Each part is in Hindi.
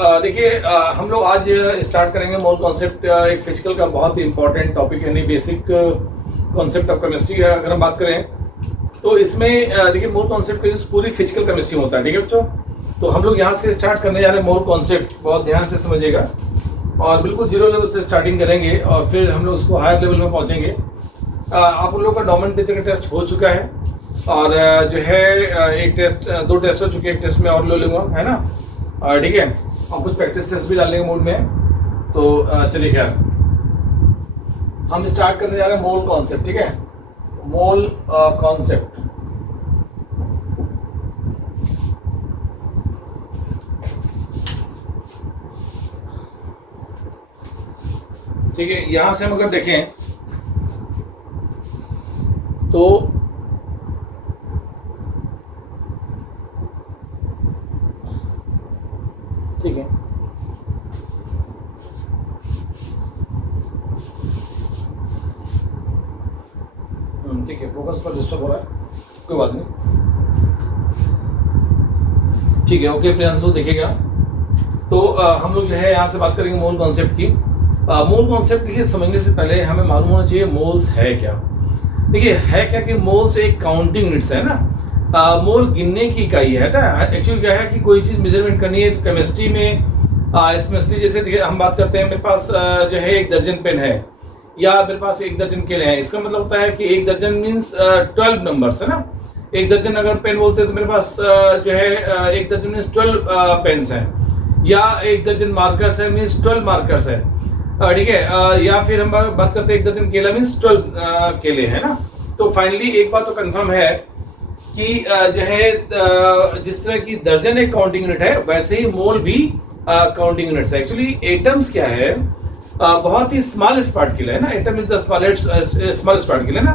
देखिए, हम लोग आज स्टार्ट करेंगे मोल कॉन्सेप्ट, एक फिजिकल का बहुत ही इंपॉर्टेंट टॉपिक यानी बेसिक कॉन्सेप्ट ऑफ केमिस्ट्री अगर हम बात करें तो इसमें देखिए मोल कॉन्सेप्ट का यूज पूरी फिजिकल केमिस्ट्री में होता है। ठीक है बच्चों, तो हम लोग यहाँ से स्टार्ट करने जा रहे हैं मोल कॉन्सेप्ट। बहुत ध्यान से समझिएगा और बिल्कुल जीरो लेवल से स्टार्टिंग करेंगे और फिर हम लोग उसको हायर लेवल में पहुँचेंगे। आप लोगों का नॉमेनक्लेचर का टेस्ट हो चुका है और जो है एक टेस्ट, दो टेस्ट हो चुके हैं, एक टेस्ट में और ले लूँगा, है ना। ठीक है, और कुछ प्रैक्टिस टेस्ट भी डालने के मूड में है। तो चलिए खैर हम स्टार्ट करने जा रहे हैं मोल कॉन्सेप्ट। ठीक है, मोल कॉन्सेप्ट। ठीक है, यहां से हम अगर देखें तो ठीक है, ठीक है, फोकस पर डिस्टर्ब हो रहा है, कोई बात नहीं। ठीक है, ओके प्रियांशु देखिएगा। तो हम लोग जो है यहाँ से बात करेंगे मोल कॉन्सेप्ट की। मोल कॉन्सेप्ट देखिए समझने से पहले हमें मालूम होना चाहिए मोल्स है क्या। देखिए है क्या कि मोल्स एक काउंटिंग यूनिट्स है ना। मोल गिनने की इकाई है ना। एक्चुअली क्या है कि कोई चीज़ मेजरमेंट करनी है तो केमिस्ट्री में स्पेशली जैसे देखिए हम बात करते हैं, मेरे पास जो है 1 दर्जन पेन है या मेरे पास 1 दर्जन केले हैं। इसका मतलब होता है कि 1 दर्जन मीन्स 12 नंबर्स है ना। 1 दर्जन अगर पेन बोलते हैं तो मेरे पास जो है 1 दर्जन मीन्स 12 पेन्स हैं, या 1 दर्जन मार्कर्स है मीन्स 12 मार्कर्स है। ठीक है, या फिर हम बात करते हैं 1 दर्जन केला मीन्स 12 केले है ना। तो फाइनली एक बात तो कंफर्म है कि जो है जिस तरह की दर्जन एक काउंटिंग यूनिट है वैसे ही मोल भी काउंटिंग यूनिट्स है। एक्चुअली एटम्स क्या है, बहुत ही स्मॉलेस्ट पार्टिकल है ना। Atom is the smallest particle है ना।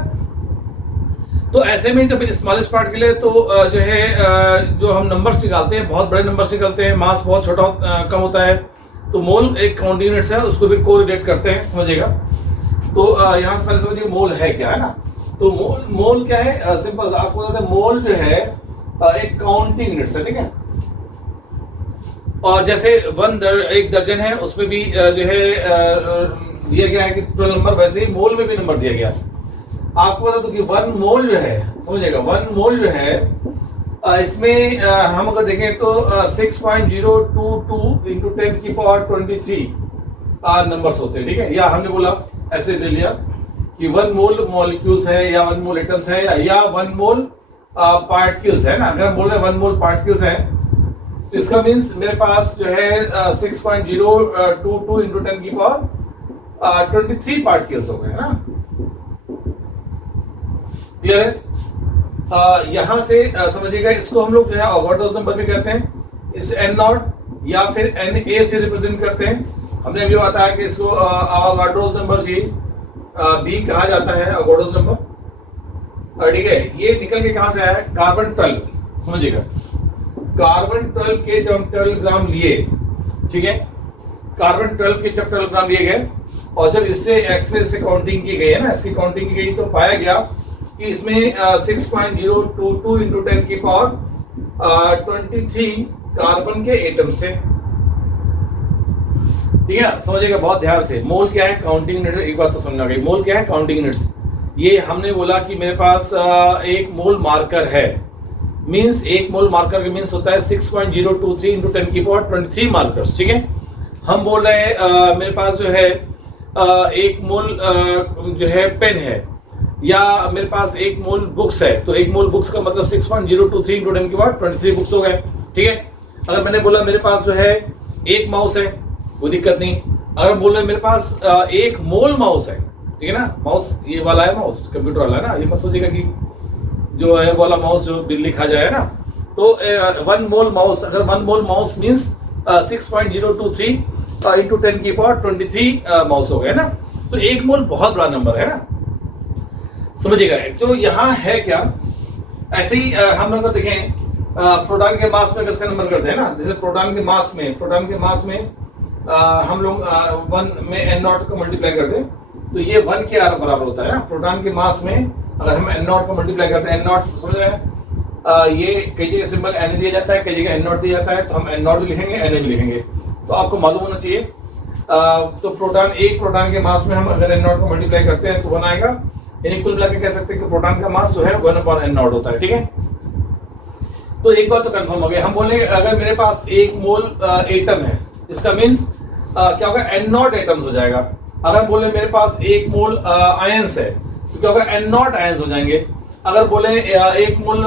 तो ऐसे में जब स्मॉलेस्ट पार्टिकल है तो जो है जो हम नंबर्स निकालते हैं बहुत बड़े नंबर्स निकालते हैं, मास बहुत छोटा कम होता है। तो मोल एक काउंटिंग यूनिट्स है, उसको भी कोरिलेट करते हैं, समझिएगा। तो यहाँ से पहले समझिए मोल है क्या, है ना। तो मोल क्या है, सिंपल आपको बताते हैं। मोल जो है एक काउंटिंग यूनिट्स है, ठीक है। और जैसे 1 दर्जन है उसमें भी जो है दिया गया है कि 12 नंबर, वैसे ही मोल में भी नंबर दिया गया। आपको बता दूं कि 1 मोल जो है, समझिएगा 1 मोल जो है इसमें हम अगर देखें तो 6.022 इंटू 10 की पावर 23 नंबर्स होते हैं। ठीक है, या हमने बोला ऐसे ले लिया कि 1 मोल मॉलिक्यूल्स है या 1 मोल एटम्स है या 1 मोल पार्टिकल्स है ना। अगर हम बोल रहे हैं 1 मोल पार्टिकल्स है तो इसका मीन्स मेरे पास जो है 6.022 इंटू 10 की पावर 23 पार्टिकल्स हो गए, है ना। क्लियर है। यहां से समझिएगा, इसको हम लोग जो है अवॉगाड्रोस नंबर भी कहते हैं। इस n0 या फिर Na से रिप्रेजेंट करते हैं। हमने अभी बताया कि इसको अवॉगाड्रोस नंबर जी भी कहा जाता है, अवॉगाड्रोस नंबर। ठीक है, ये निकल के कहां से आया है, कार्बन 12। समझिएगा, कार्बन 12 के जब हम 12 ग्राम लिए, ठीक है, कार्बन 12 के जब 12 ग्राम लिए गए और जब इससे एक्सरे से काउंटिंग की गई है ना, इसकी काउंटिंग की गई तो पाया गया कि इसमें 6.022 इंटू 10 की पावर 23 कार्बन के एटम्स थे। ठीक है, समझिएगा बहुत ध्यान से। मोल क्या है, काउंटिंग यूनिट। एक बात तो समझना गई, मोल क्या है, काउंटिंग यूनिट्स। ये हमने बोला कि मेरे पास 1 मोल मार्कर है, मींस 1 मोल मार्कर का मींस होता है 6.023 इंटू 10 की पावर 23 मार्कर्स। ठीक है, हम बोल रहे हैं मेरे पास जो है 1 मोल जो है पेन है, या मेरे पास 1 मोल बुक्स है। तो 1 मोल बुक्स का मतलब 6.023 इंटू 10 की पावर 23 बुक्स हो गए। ठीक है, अगर मैंने बोला मेरे पास जो है 1 माउस है, कोई दिक्कत नहीं। अगर बोल रहे मेरे पास 1 मोल माउस है, ठीक है ना, माउस ये वाला है, माउस कंप्यूटर वाला है ना, ये मत सोचिएगा कि जो है वाला माउस जो बिल्ली खा जाए ना। तो 1 मोल माउस, अगर 1 मोल माउस मीन्स 6.023 इंटू 10 की पावर 23 माउस हो गए ना। तो 1 मोल बहुत बड़ा नंबर है ना, समझिएगा। जो यहाँ है क्या, ऐसे ही हम लोग देखें प्रोटॉन के मास में किसका नंबर करते हैं ना। जैसे प्रोटॉन के मास में हम लोग 1 में n0 को मल्टीप्लाई करते हैं तो ये 1 के बराबर होता है ना। प्रोटॉन के मास में अगर हम n0 को मल्टीप्लाई करते हैं, n0 समझ रहे हैं, ये कई जगह सिंबल n दिया जाता है, कई जगह n0 दिया जाता है, तो हम n0 भी लिखेंगे, na भी लिखेंगे। तो आपको मालूम होना चाहिए। तो प्रोटॉन, एक प्रोटॉन के मास में हम अगर n0 को मल्टीप्लाई करते हैं तो 1 आएगा, यानी कुल मिला के कह सकते हैं कि प्रोटॉन का मास जो है 1/n0 होता है, ठीक है। तो एक बात तो कंफर्म हो गई, हम बोलेंगे अगर मेरे पास 1 मोल एटम है, इसका मीन्स क्या होगा, n0 एटम्स हो जाएगा। अगर बोले मेरे पास 1 मोल आयंस है तो क्या होगा, n0 आयंस हो जाएंगे। अगर बोले 1 मोल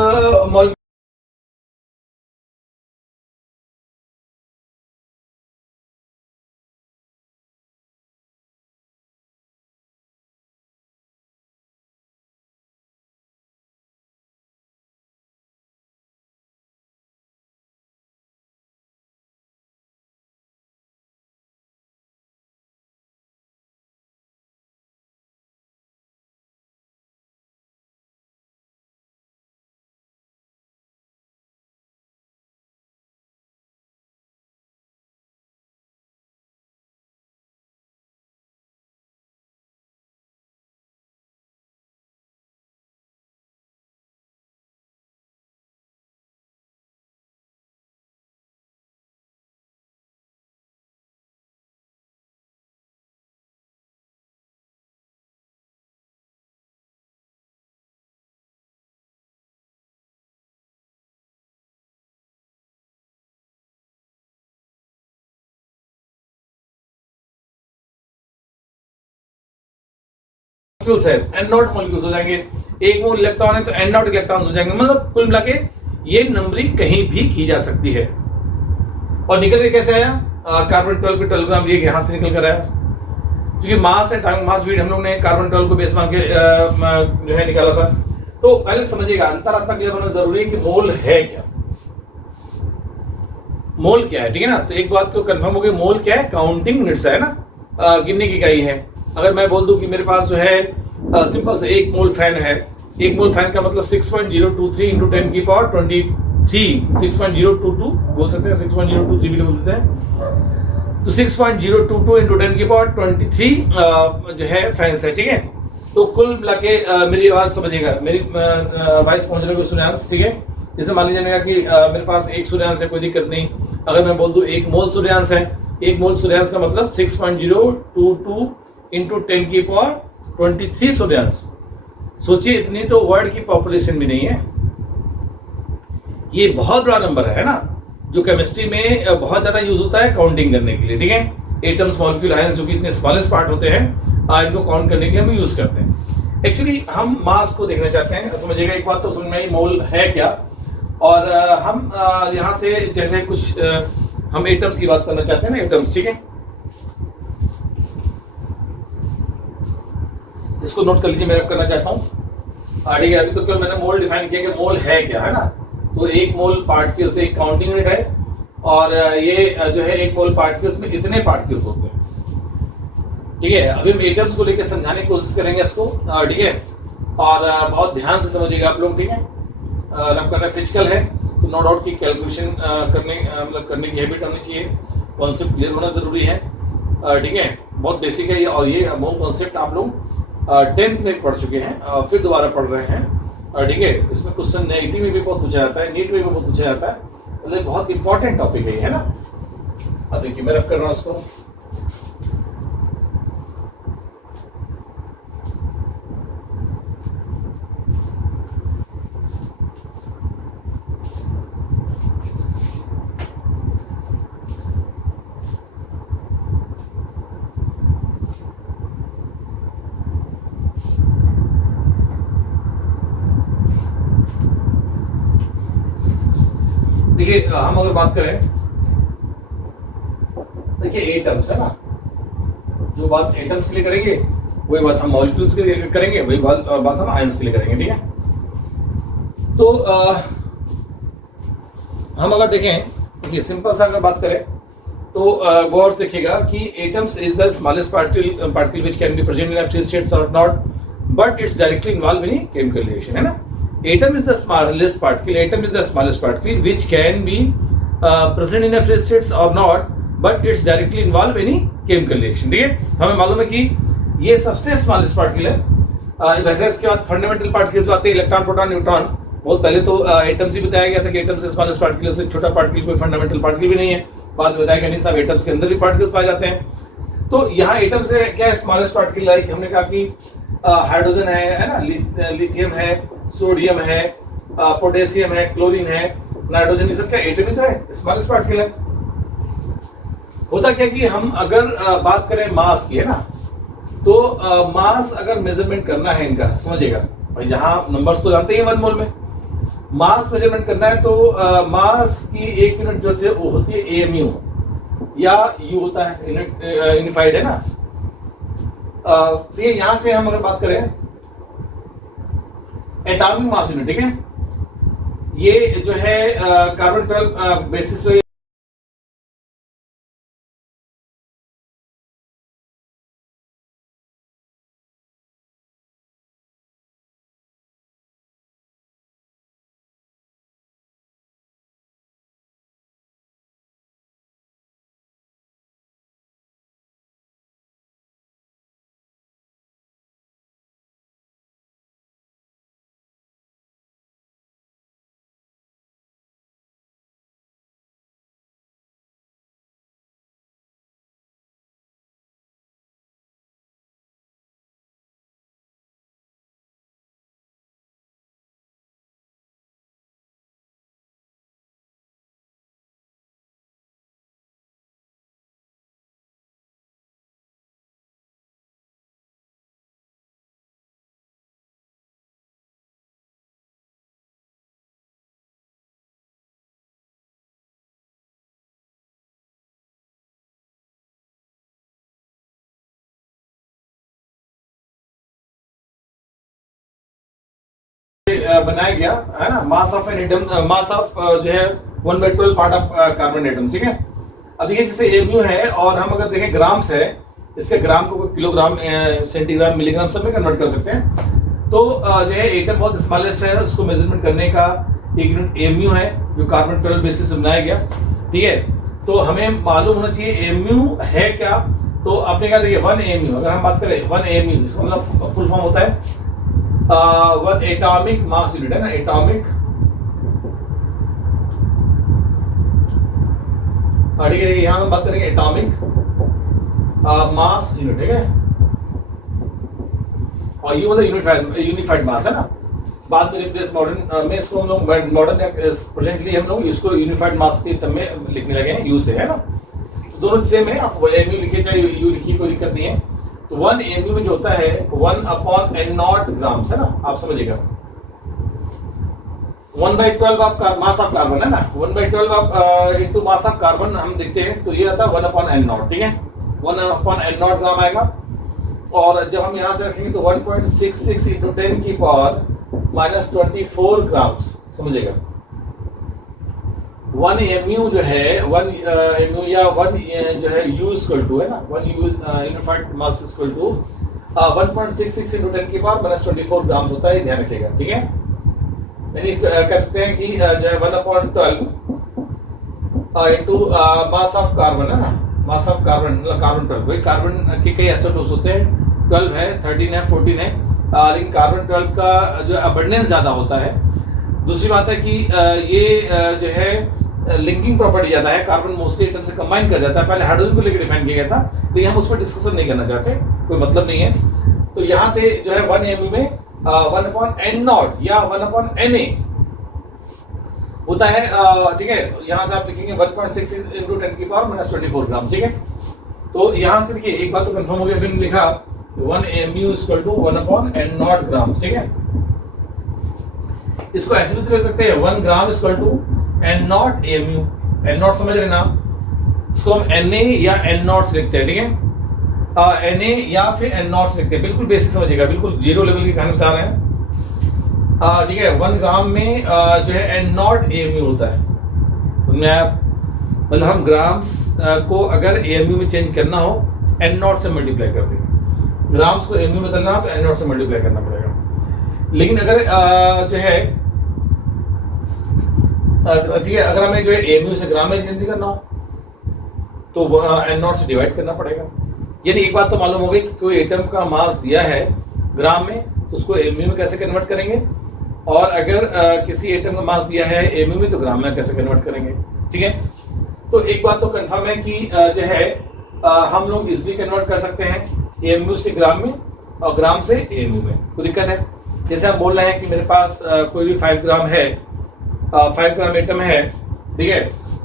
मॉलिक्यूल्स है, n0 मॉलिक्यूल्स हो जाएंगे। 1 मोल इलेक्ट्रॉन है तो n0 इलेक्ट्रॉन हो जाएंगे। मतलब कुल मिला के ये नंबरिंग कहीं भी की जा सकती है। और निकल के कैसे आया, कार्बन 12 पे 12 ग्राम लिए यहां से निकल कर आया, क्योंकि मास है, मास वेट हम लोग ने कार्बन 12 को बेस मान के जो है निकाला था। तो पहले समझिएगा, अंतरात्मा क्लियर होना जरूरी है कि मोल है क्या, मोल क्या है, ठीक है ना। तो एक बात को कंफर्म हो गई, मोल क्या है, काउंटिंग यूनिट्स है ना, गिनने की इकाई है। अगर मैं बोल दूं कि मेरे पास जो है सिंपल से 1 मोल फैन है, 1 मोल फैन का मतलब 6.023 इंटू 10 की पावर 23, 6.022 बोल सकते हैं, 6.023 भी बोल सकते हैं। तो 6.022 इंटू 10 की पावर 23 जो है फैंस है, ठीक है। तो कुल मिला के मेरी आवाज समझिएगा, मेरी वॉइस पहुंच रही है सूर्यांश, ठीक है। जैसे मान लीजिएगा कि मेरे पास 1 सूर्यांश है, कोई दिक्कत नहीं। अगर मैं बोल दूं 1 मोल सूर्यांश है, 1 मोल सूर्यांश का मतलब 6.022 इंटू 10 की पावर 23 सूर्यांश। सोचिए, इतनी तो वर्ल्ड की पॉपुलेशन भी नहीं है, ये बहुत बड़ा नंबर है ना, जो केमिस्ट्री में बहुत ज्यादा यूज होता है काउंटिंग करने के लिए, ठीक है। एटम्स, मॉलिक्यूल, आयंस जो कि इतने स्मॉलेस्ट पार्ट होते हैं, इनको काउंट करने के लिए हम यूज करते हैं। एक्चुअली हम मास को देखना चाहते हैं, समझिएगा एक बात तो समझ में आई, मोल है क्या। और हम यहाँ से जैसे कुछ हम एटम्स की बात करना चाहते हैं ना, एटम्स, ठीक है। इसको नोट कर लीजिए, मैं करना चाहता हूँ, ठीक है। अभी तो केवल मैंने मोल डिफाइन किया कि मोल है क्या, है ना। तो 1 मोल पार्टिकल्स एक काउंटिंग यूनिट है, और ये जो है 1 मोल पार्टिकल्स में इतने पार्टिकल्स होते हैं, ठीक है। अभी हम एटम्स को लेकर समझाने की कोशिश करेंगे इसको, ठीक है। और बहुत ध्यान से समझिएगा आप लोग, ठीक है। रब करना फिजिकल है तो नो डाउट की कैलकुलेशन करने की हैबिट होनी चाहिए, कॉन्सेप्ट क्लियर होना जरूरी है, ठीक है। बहुत बेसिक है ये, और ये मोल कॉन्सेप्ट आप लोग 10th में पढ़ चुके हैं, फिर दोबारा पढ़ रहे हैं, ठीक है। इसमें क्वेश्चन नेगेटिव में भी बहुत पूछा जाता है, नीट में भी बहुत पूछा जाता है, मतलब बहुत इंपॉर्टेंट टॉपिक है ना। अब देखिए मैं रब कर रहा हूँ उसको, देखिए हम अगर बात करें, देखिए एटम्स है ना, जो बात एटम्स के लिए करेंगे वही बात हम मॉलिक्यूल्स के लिए करेंगे, वही बात हम आयंस के लिए करेंगे, ठीक है। तो हम अगर देखें, देखिए सिंपल सा अगर बात करें तो गौर से देखिएगा कि atoms is the smallest particle which can be present in free states or not, but it's directly involve in chemical reaction, है ना। Atom is the smallest particle. Atom is the smallest particle which can be present in a free states or not, but it's directly involved in any chemical reaction. ठीक है, हमें मालूम है कि ये सबसे स्मॉलेस्ट पार्टिकल है। वैसे इसके बाद फंडामेंटल पार्टिकल्स आते हैं, इलेक्ट्रॉन, प्रोटॉन, न्यूट्रॉन। बहुत पहले तो एटम्स ही बताया गया था कि एटम से स्मॉलेस्ट पार्टिकल से छोटा पार्टिकल कोई फंडामेंटल पार्टिकल भी नहीं है, बाद में बताया कि नहीं साहब एटम्स के अंदर भी पार्टिकल्स पाए जाते हैं। तो यहाँ एटम से क्या स्मॉलेस्ट पार्टिकल, लाइक हमने कहा कि हाइड्रोजन है ना, लिथियम है, सोडियम है, पोटेशियम है, क्लोरीन है, नाइट्रोजन, ये सब क्या एटम ही तो है, स्मॉलेस्ट पार्टिकल है। होता क्या कि हम अगर बात करें मास की, है ना, तो मास अगर मेजरमेंट करना है इनका, समझिएगा भाई, जहां नंबर्स तो जानते ही 1 मोल में मास मेजरमेंट करना है, तो मास की 1 यूनिट जो से वो होती है एएमयू या यू होता है, यूनिफाइड, है ना। तो ये यहां से हम अगर बात करें एटॉमिक मास यूनिट, ठीक है, ये जो है कार्बन 12 बेसिस पे बनाया गया, है ना, mass of an atom, mass of जो है 1/12 पार्ट ऑफ कार्बन एटम, ठीक है। अब देखिए जैसे एमयू है, और हम अगर देखें ग्राम्स है, इसके ग्राम को किलोग्राम, सेंटीग्राम, मिलीग्राम सब में कन्वर्ट कर सकते हैं। तो जो है एटम बहुत स्मॉलेस्ट है, उसको मेजरमेंट करने का एक यूनिट एमयू है, जो कार्बन 12 बेसिस से बनाया गया, ठीक है। तो हमें मालूम होना चाहिए एमयू है क्या। तो आपने कहा देखिए 1 एमयू, अगर हम बात करें 1 एमयू, इसका मतलब फुल फॉर्म होता है 1 एटॉमिक मास यूनिट, है ना, एटॉमिक, ठीक है, यहां हम बात करेंगे एटॉमिक मास यूनिट, ठीक है, और ये मतलब यूनिफाइड मास, है ना। बाद में रिप्लेस मॉडर्न में इसको हम लोग मॉडर्न प्रेजेंटली हम लोग इसको यूनिफाइड मास के टर्म में लिखने लगे हैं, यू से, है ना। तो दोनों सेम है, आप एमयू लिखिए चाहे यू लिखिए, कोई दिक्कत नहीं है। तो 1 एमयू में जो होता है 1/n0 ग्राम्स, है ना, आप समझिएगा। 1/12 आपका मास ऑफ कार्बन, है ना, 1/12 आप इंटू मास ऑफ कार्बन हम देखते हैं, तो ये आता है 1/n0, ठीक है, 1/n0 ग्राम आएगा। और जब हम यहां से रखेंगे तो 1.66 इंटू 10 की पावर -24 ग्राम्स, समझिएगा। 1 एमयू जो है 1 एमयू या 1 जो है यू इक्वल टू, है ना, 1 u unified mass equal to 1.66 into 10 की पावर -24 ग्राम्स होता है, ध्यान रखिएगा, ठीक है। यानी कह सकते हैं कि जो है 1/12 इंटू मास ऑफ कार्बन, है ना, mass of carbon, carbon 12, carbon के कई आइसोटोप्स होते हैं, 12 है, 13 है, 14 है, लेकिन कार्बन 12 का जो अबंडेंस ज़्यादा होता है। दूसरी बात है कि ये जो है लिंकिंग प्रॉपर्टी ज़्यादा है, कार्बन मोस्टली एटम से कंबाइन कर जाता है। पहले हाइड्रोजन को लेकर डिफाइन किया गया था, लेकिन हम उस पर डिस्कशन नहीं करना चाहते, कोई मतलब नहीं है। तो यहाँ से जो है 1 एमयू में 1/n0 या 1/na होता है, ठीक है। यहाँ से आप लिखेंगे 1.66 इंटू 10 की पावर -24 ग्राम, ठीक है। तो यहाँ से देखिए एक बात तो कंफर्म हो गया, फिर लिखा 1 एमयू इक्वल टू 1/n0 ग्राम, ठीक है। इसको ऐसे भी लिख सकते हैं 1 ग्राम equal to n0 MU, n0 समझ रहे ना, इसको हम na या n0 से लिखते हैं, ठीक है, na या फिर n0 से लिखते हैं, बिल्कुल बेसिक समझिएगा, बिल्कुल जीरो लेवल की कहानी बता रहे हैं, ठीक है। 1 ग्राम में जो है n0 एमयू होता है, समझ में आया। मतलब हम ग्राम्स को अगर एमयू में चेंज करना हो n0 से मल्टीप्लाई कर देंगे, ग्राम्स को एमयू में बदलना हो तो n0 से मल्टीप्लाई करना पड़ेगा। लेकिन अगर जो है ठीक है, अगर हमें जो है एमयू से ग्राम में चेंज करना हो तो n0 से डिवाइड करना पड़ेगा। यानी एक बात तो मालूम हो गई कि कोई एटम का मास दिया है ग्राम में, तो उसको एमयू में कैसे कन्वर्ट करेंगे, और अगर किसी एटम का मास दिया है एमयू में तो ग्राम में कैसे कन्वर्ट करेंगे, ठीक है। तो एक बात तो कंफर्म है कि जो है हम लोग इजिली कन्वर्ट कर सकते हैं एएमयू से ग्राम में और ग्राम से एएमयू में, कोई दिक्कत है? जैसे हम बोल रहे हैं कि मेरे पास कोई भी 5 ग्राम है, 5 ग्राम एटम है, ठीक है,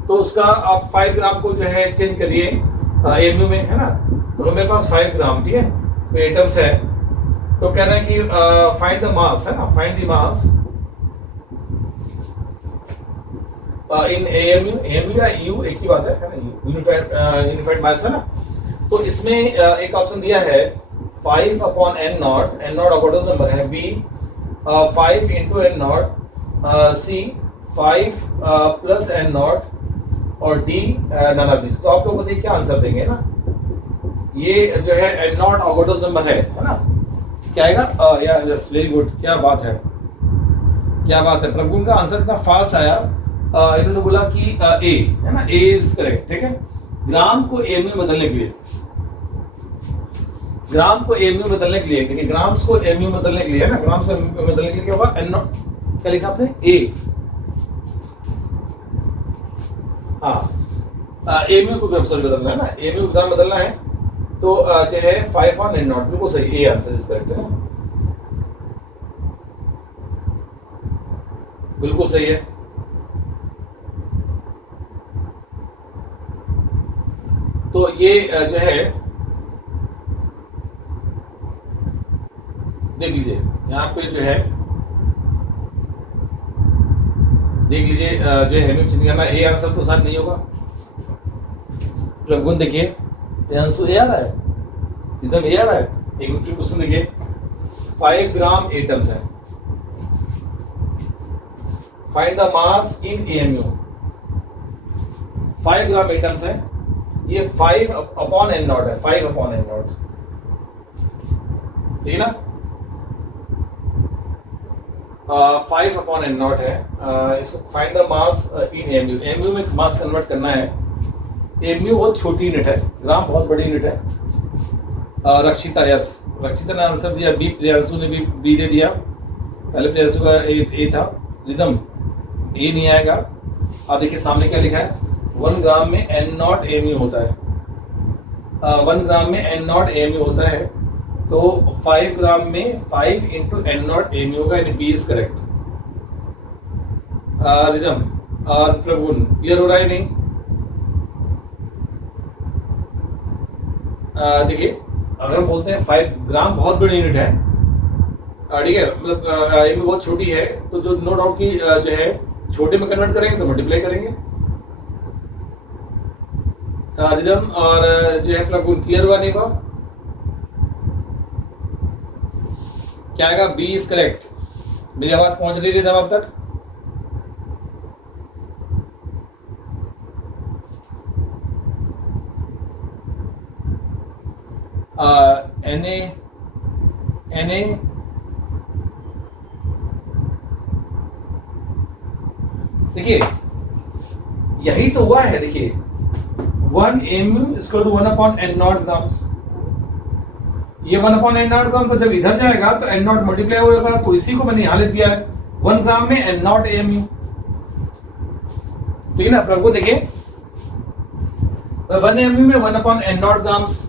तो उसका आप 5 ग्राम को जो है चेंज करिए एएमयू में, है ना। तो मेरे पास 5 ग्राम, ठीक है, तो एटम्स है, तो कह रहे हैं कि फाइंड द मास, है ना, find the mass in AMU. AMU या यू एक ही बात है ना, यूनिफाइड मास है ना। तो इसमें एक ऑप्शन दिया है 5 upon N naught, n naught ऑगोटस नंबर है, B 5 into N naught, C 5 plus n naught और डी नन ऑफ दिस। तो आप लोग बताइए क्या आंसर देंगे ना। ये जो है एन नॉट ऑगोटस नंबर है ना, क्या आएगा? या यस, वेरी गुड, क्या बात है, क्या बात है प्रभु, उनका आंसर इतना फास्ट आया। इन्होंने बोला कि ए, है ना, ए इज करेक्ट, ठीक है। ग्राम को एएमयू बदलने के लिए, ग्राम को एएमयू बदलने के लिए, देखिए ग्राम्स को एएमयू बदलने के लिए, है ना, ग्राम्स को बदलने के लिए क्या होगा? एन नॉट, क्या लिखा आपने? ए, हाँ, एएमयू को ग्राम से बदलना है ना, एएमयू को ग्राम बदलना है, तो जो है 5 ऑन एन नॉट, बिल्कुल सही, ए आंसर इज करेक्ट, है ना, बिल्कुल सही है। तो ये जो है देख लीजिए यहाँ पे जो है, देख लीजिए जो है एएमयू चेंज करना, ए आंसर तो शायद नहीं होगा। प्रगुण देखिए, आंसर ए आ रहा है, एकदम ए आ रहा है। एक दूसरे क्वेश्चन देखिए, 5 ग्राम एटम्स है, find the mass in AMU. 5 gram atoms है, ये 5 अपॉन एन नॉट है, 5 अपॉन एन नॉट, ठीक है ना, 5 अपॉन एन नॉट है। इसको find the mass in AMU. AMU में मास कन्वर्ट करना है। एएमयू बहुत छोटी यूनिट है, ग्राम बहुत बड़ी यूनिट है। रक्षिता, यस, रक्षिता ने आंसर दिया बी, प्रियांशु ने भी बी दे दिया। पहले प्रियांशु का ए था, रिदम ए नहीं आएगा। आप देखिए सामने क्या लिखा है, 1 ग्राम में एन नॉट एएमयू होता है, 1 ग्राम में एन नॉट एएमयू होता है, तो 5 ग्राम में 5 इंटू एन नॉट एएमयू होगा, यानी बी इज करेक्ट। रिदम और प्रभुन क्लियर हो रहा है नहीं? देखिए अगर हम बोलते हैं 5 ग्राम बहुत बड़ी यूनिट है, ठीक है, मतलब एएमयू बहुत छोटी है, तो जो नो डाउट की जो है छोटे में कन्वर्ट करेंगे तो मल्टीप्लाई करेंगे। रिदम और जो है प्रभुन क्लियर हुआ नहीं हुआ? क्या आएगा? B is correct. मेरी आवाज पहुंच रही है अब तक? एन ए देखिए यही तो हुआ है। देखिए 1 AMU equal to 1 upon N naught grams. ये 1 अपॉन एन नॉट ग्राम, तो जब इधर जाएगा तो एन नॉट मल्टीप्लाई होगा, तो इसी को मैंने यहां लिख दिया है 1 ग्राम में एन नॉट एएमयू, ठीक है ना प्रभु। देखिए 1 एएमयू में 1 अपॉन एन नॉट ग्राम्स,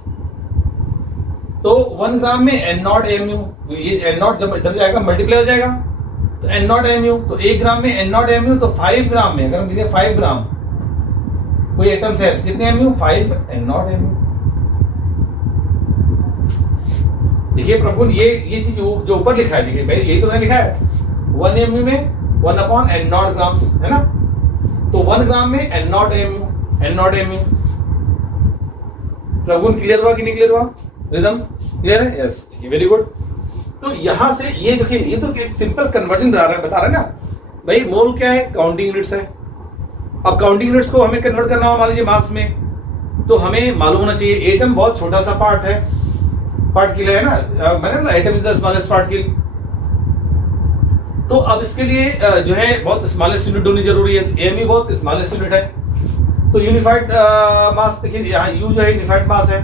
तो 1 ग्राम में एन नॉट एएमयू, ये एन नॉट जब इधर जाएगा मल्टीप्लाई हो जाएगा, तो एन नॉट एएमयू, तो 1 ग्राम में एन नॉट एएमयू, तो 5 ग्राम में अगर हम लिखे 5 ग्राम कोई एटम्स है, तो कितने एएमयू? 5 N naught AMU. देखिए प्रभु ये चीज जो ऊपर लिखा है, देखिए भाई यही तो मैंने लिखा है 1 एएमयू में 1 अपॉन एन नॉट ग्राम्स, है ना, तो 1 ग्राम में N naught AMU, N naught AMU. प्रभु क्लियर हुआ कि नहीं क्लियर हुआ? रिदम क्लियर है? यस, ठीक है, वेरी गुड। तो यहां से ये देखिए, ये तो एक सिंपल कन्वर्जन बता रहा है ना भाई। मोल क्या है? काउंटिंग यूनिट्स है। अब काउंटिंग यूनिट्स को हमें कन्वर्ट करना हो मान लीजिए मास में, तो हमें मालूम होना चाहिए एटम बहुत छोटा सा पार्ट है, पार्टिकल है ना, मैंने बोला atom is the smallest particle. तो अब इसके लिए जो है बहुत स्मॉलेस्ट यूनिट होनी जरूरी है। एएमयू बहुत स्मॉलेस्ट यूनिट है, तो यूनिफाइड मास देखिए यहाँ यू जो है यूनिफाइड मास है,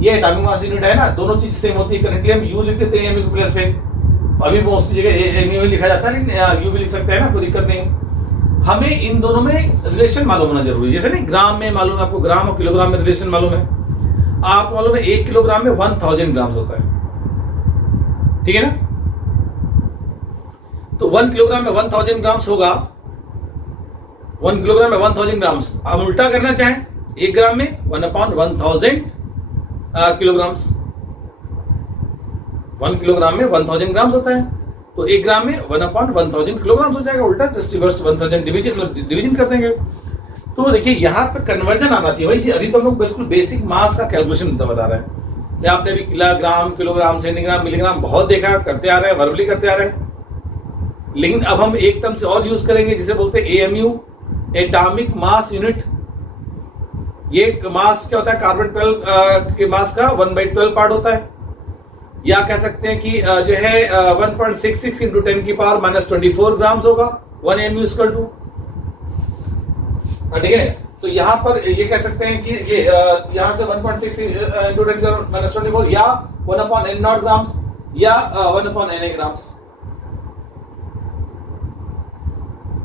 ये एटॉमिक मास यूनिट है ना, दोनों चीज सेम होती है। करेंटली हम यू लिख देते हैं एएमयू प्लस पे, अभी मोस्टली जगह एएमयू लिखा जाता है, लेकिन यू भी लिख सकते हैं ना, कोई दिक्कत नहीं। हमें इन दोनों में रिलेशन मालूम होना जरूरी है। जैसे नहीं ग्राम में मालूम है आपको, ग्राम और किलोग्राम में रिलेशन मालूम है। आपको मालूम है 1 किलोग्राम में 1000 ग्राम्स होता है, ठीक है ना। तो 1 किलोग्राम में 1000 ग्राम्स होगा, 1 किलोग्राम में 1000 ग्राम्स। हम उल्टा करना चाहें 1 ग्राम में 1/1000 किलोग्राम्स। 1 किलोग्राम में 1000 ग्राम्स होता है, तो 1 ग्राम में 1/1000 किलोग्राम्स हो जाएगा। उल्टा जस्ट रिवर्स 1000 डिवीजन कर देंगे। तो देखिए यहाँ पे कन्वर्जन आना चाहिए। वही अभी तो हम लोग बिल्कुल बेसिक मास का कैलकुलेशन बता रहे हैं। आपने अभी किलोग्राम, किलोग्राम, सेंटीग्राम, मिलीग्राम बहुत देखा, करते आ रहे हैं, वर्बली करते आ रहे हैं। लेकिन अब हम एक टर्म से और यूज करेंगे जिसे बोलते हैं AMU, एटॉमिक मास यूनिट। ये मास क्या होता है, कार्बन 12 के मास का 1/12 पार्ट होता है। या कह सकते हैं कि जो है 1.66 इंटू 10 की पावर -24 ग्राम्स होगा 1 AMU इक्वल टू, ठीक है। तो यहाँ पर ये कह सकते हैं कि ये यहाँ से 1.6 इंटू 10 -24 या 1/n0 ग्राम्स या 1/na ग्राम्स।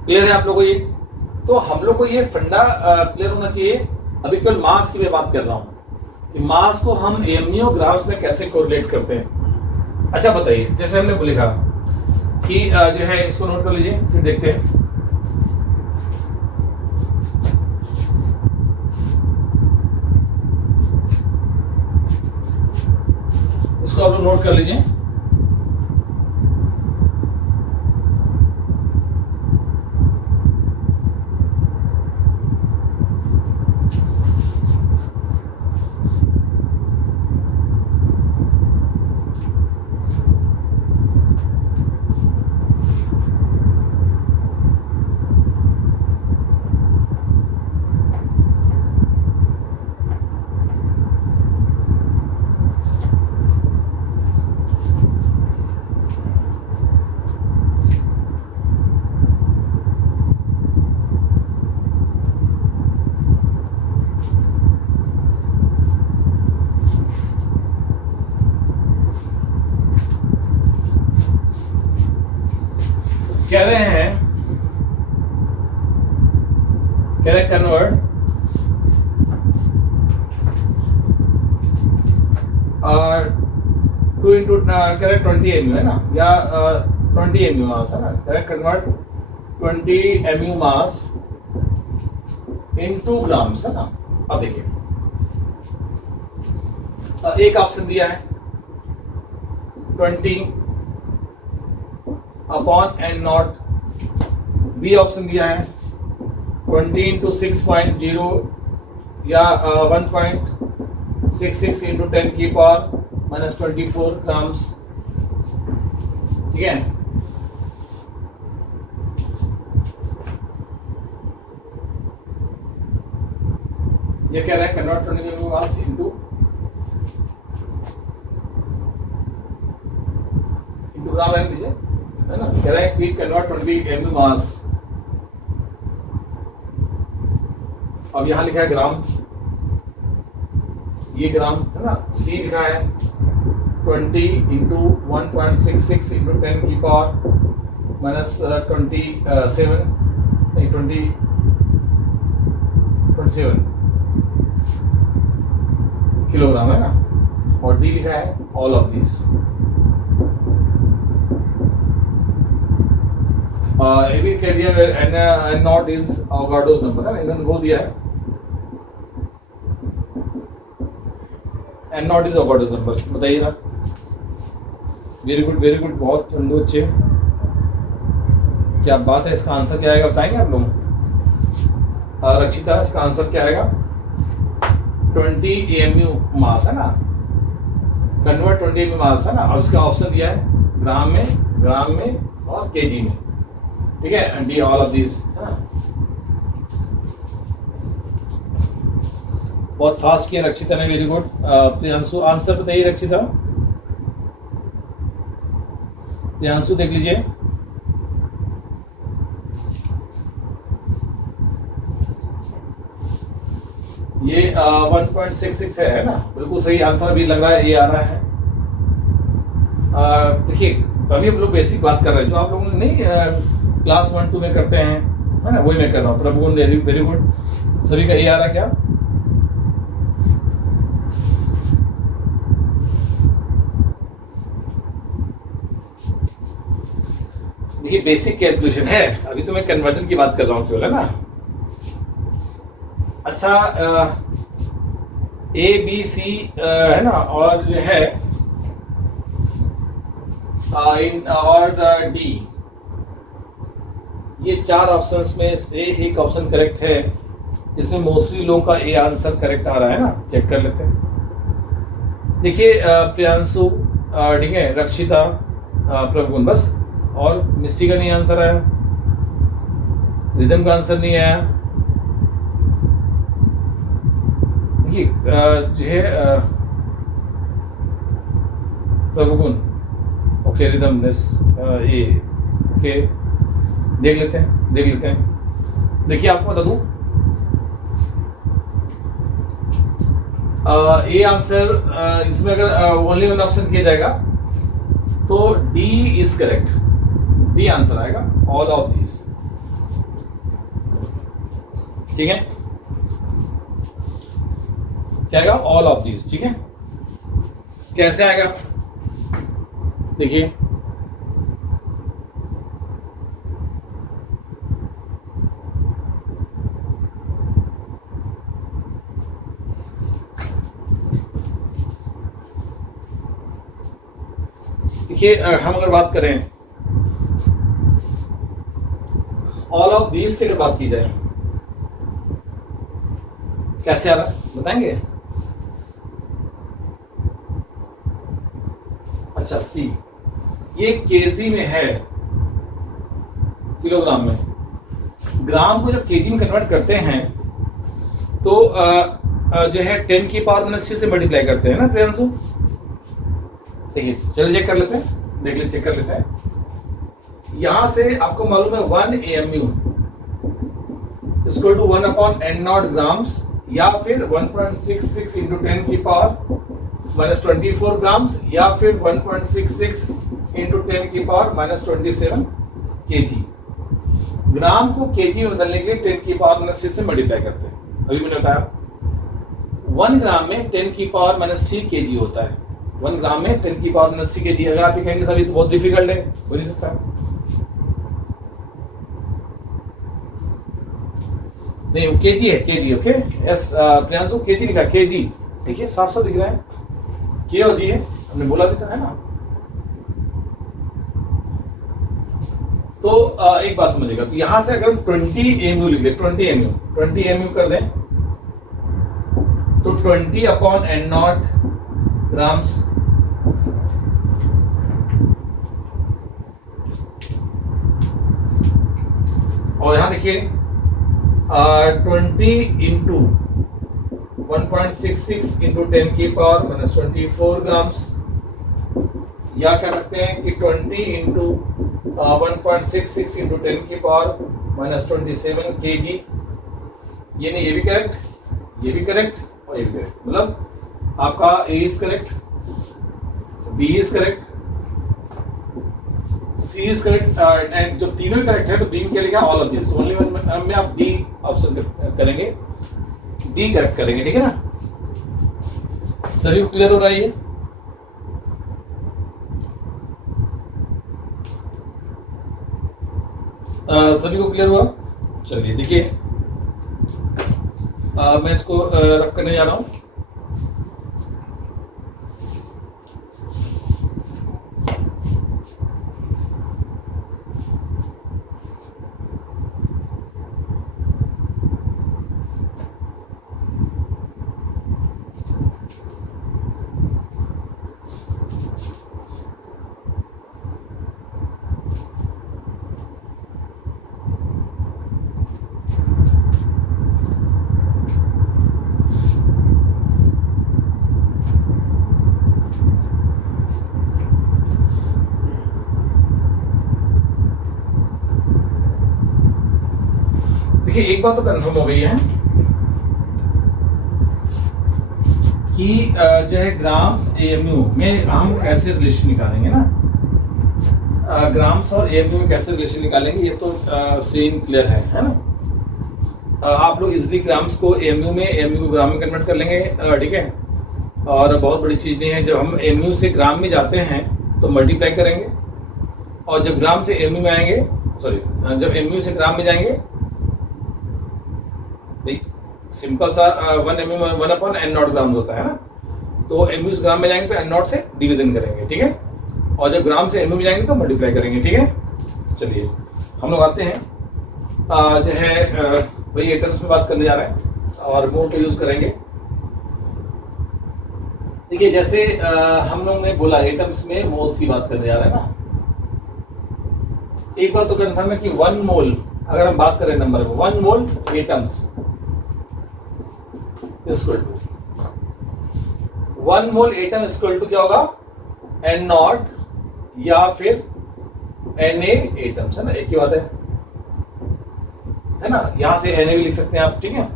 क्लियर है आप लोगों को ये? तो हम लोग को ये फंडा क्लियर होना चाहिए। अभी केवल मास की मैं बात कर रहा हूं कि मास को हम AMU ग्राम्स में कैसे कोरिलेट करते हैं। अच्छा बताइए, जैसे हमने लिखा कि जो है इसको नोट कर लीजिए, फिर देखते हैं। इसको आप लोग नोट कर लीजिए। कह रहे हैं कन्वर्ट और 2 इंटू कह रहे 20 MU है ना, या 20 MU मास है ना। कह रहे convert 20 MU mass into grams है ना। अब देखिए एक ऑप्शन दिया है 20 अपॉन n0, बी ऑप्शन दिया है 20 इंटू 6.0 या 1.66 इंटू 10 की पावर -24 ग्राम्स, ठीक है। ये कह रहा है convert 20 MU mass into gram रख दीजिए, है ना। कह रहा है कि कन्वर्ट 20 MU मास। अब यहां लिखा है ग्राम, ये ग्राम है ना। सी लिखा है 20 इंटू 1.66 इंटू 10 की पावर -27 नहीं 27 किलोग्राम है ना। और डी लिखा है ऑल ऑफ दिस। ये भी कह दिया n0 इज अवोगाड्रोस नंबर है, इन्होंने बोल दिया है n0 इज अवोगाड्रोस नंबर। बताइए ना। वेरी गुड, बहुत ठंडू अच्छे। क्या बात है, इसका आंसर क्या आएगा बताएंगे आप लोग? रक्षिता, इसका आंसर क्या आएगा? 20 AMU मास है ना, कन्वर्ट 20 AMU मास है ना। अब इसका ऑप्शन दिया है ग्राम में और केजी में, ठीक है। And D all of this है ना। बहुत फास्ट किया रक्षिता ने, वेरी गुड। प्रियांशु आंसर बताइए रक्षिता। प्रियांशु देख लीजिए। ये 1.66 है ना, बिल्कुल सही आंसर भी लग रहा है, ये आ रहा है। देखिए अभी हम लोग बेसिक बात कर रहे हैं जो आप लोगों ने नहीं क्लास 1-2 में करते हैं। है ना, वही मैं कर रहा हूँ। प्रभु वेरी गुड, सभी का ए आ रहा क्या? देखिए बेसिक कैलकुलेशन है, अभी तो मैं कन्वर्जन की बात कर रहा हूँ केवल, है ना। अच्छा, ए बी सी है ना, और जो है और डी, ये 4 ऑप्शंस में से एक ऑप्शन करेक्ट है। इसमें मोस्टली लोगों का ए आंसर करेक्ट आ रहा है ना, चेक कर लेते हैं। देखिए प्रियांशु, ठीक है, रक्षिता, प्रभुगुण, बस। और मिस्टी का नहीं आंसर आया, रिदम का आंसर नहीं आया। देखिए जो है प्रभुगुण, ओके, रिदम ए, ओके, देख लेते हैं। देखिए आपको बता दूं, ए आंसर इसमें अगर ओनली वन ऑप्शन किया जाएगा तो D is correct, D answer आएगा, ऑल ऑफ दिस, ठीक है, क्या आएगा? ऑल ऑफ दिस, ठीक है। कैसे आएगा? देखिए हम अगर बात करें ऑल ऑफ दीज की अगर बात की जाए, कैसे आ रहा है बताएंगे? अच्छा, सी, ये केजी में है, किलोग्राम में। ग्राम को जब केजी में कन्वर्ट करते हैं तो जो है 10 की पावर -3 से मल्टीप्लाई करते हैं ना प्रियांशु। देखिए चलिए चेक कर लेते हैं, देख ले, चेक कर लेते हैं। यहां से आपको मालूम है 1 AMU equal to 1/n0 grams, या फिर 1.66 इंटू 10 की पावर -24 ग्राम्स, या फिर 1.66 इंटू 10 की पावर -27 kg। ग्राम को केजी में बदलने के लिए 10 की पावर -3 से मल्टीप्लाई करते हैं। अभी मैंने बताया 1 ग्राम में 10 की पावर -3 kg होता है। 1 ग्राम में 10 की पावर -3 kg। अगर आप ये कहेंगे सभी तो बहुत डिफिकल्ट है, हो नहीं सकता। नहीं, वो केजी है, KG, okay. Yes Priyanshu, KG लिखा, केजी, देखिए साफ साफ दिख रहा है, के और जी है, हमने बोला भी था, है ना। तो एक बात समझिएगा, तो यहां से अगर हम 20 AMU लिख ले, 20 AMU कर दें तो 20/n0 ग्राम्स, और यहां देखिए 20 इंटू 1.66 इंटू 10 की पावर -24 ग्राम्स, या कह सकते हैं कि 20 इंटू 1.66 इंटू 10 की पावर -27 kg। ये नहीं, ये भी करेक्ट, ये भी करेक्ट, और ये भी करेक्ट। मतलब आपका A is correct, B is correct, C is correct, and जब तीनों ही करेक्ट है तो डी में क्या लिखा? All of this. Only one में आप डी ऑप्शन करेंगे, डी करेक्ट करेंगे, ठीक है ना। सभी को क्लियर हो रहा है ये? सभी को क्लियर हुआ? चलिए देखिए, मैं इसको रख करने जा रहा हूं। देखिए एक बात तो कंफर्म हो गई है कि जो है ग्राम्स AMU में हम कैसे रिलेशन निकालेंगे ना। ग्राम्स और एएमयू में कैसे रिलेशन निकालेंगे ये तो सीन क्लियर है ना। आप लोग इजली ग्राम्स को एएमयू में, एएमयू को ग्राम में कन्वर्ट कर लेंगे, ठीक है। और बहुत बड़ी चीज़ नहीं है, जब हम एएमयू से ग्राम में जाते हैं तो मल्टीप्लाई करेंगे, और जब ग्राम से एएमयू में आएंगे, सॉरी जब एएमयू से ग्राम में जाएंगे, भाई सिंपल सा 1 एमयू 1/n0 ग्राम्स होता है ना, तो एमयू से ग्राम में जाएंगे तो n0 से डिवीजन करेंगे, ठीक है। और जब ग्राम से एमयू में जाएंगे तो मल्टीप्लाई करेंगे, ठीक है। चलिए हम लोग आते हैं जो है वही एटम्स में बात करने जा रहे हैं और मोल को यूज करेंगे। देखिए जैसे हम लोग ने बोला एटम्स में मोल्स की बात करने जा रहे हैं ना। एक बात तो कंफर्म है कि 1 मोल, अगर हम बात करें नंबर को, 1 mole atoms equal to 1 mole atom equal to क्या होगा, n0 या फिर Na एटम्स, है ना, एक ही बात है ना। यहां से Na भी लिख सकते हैं आप, ठीक है।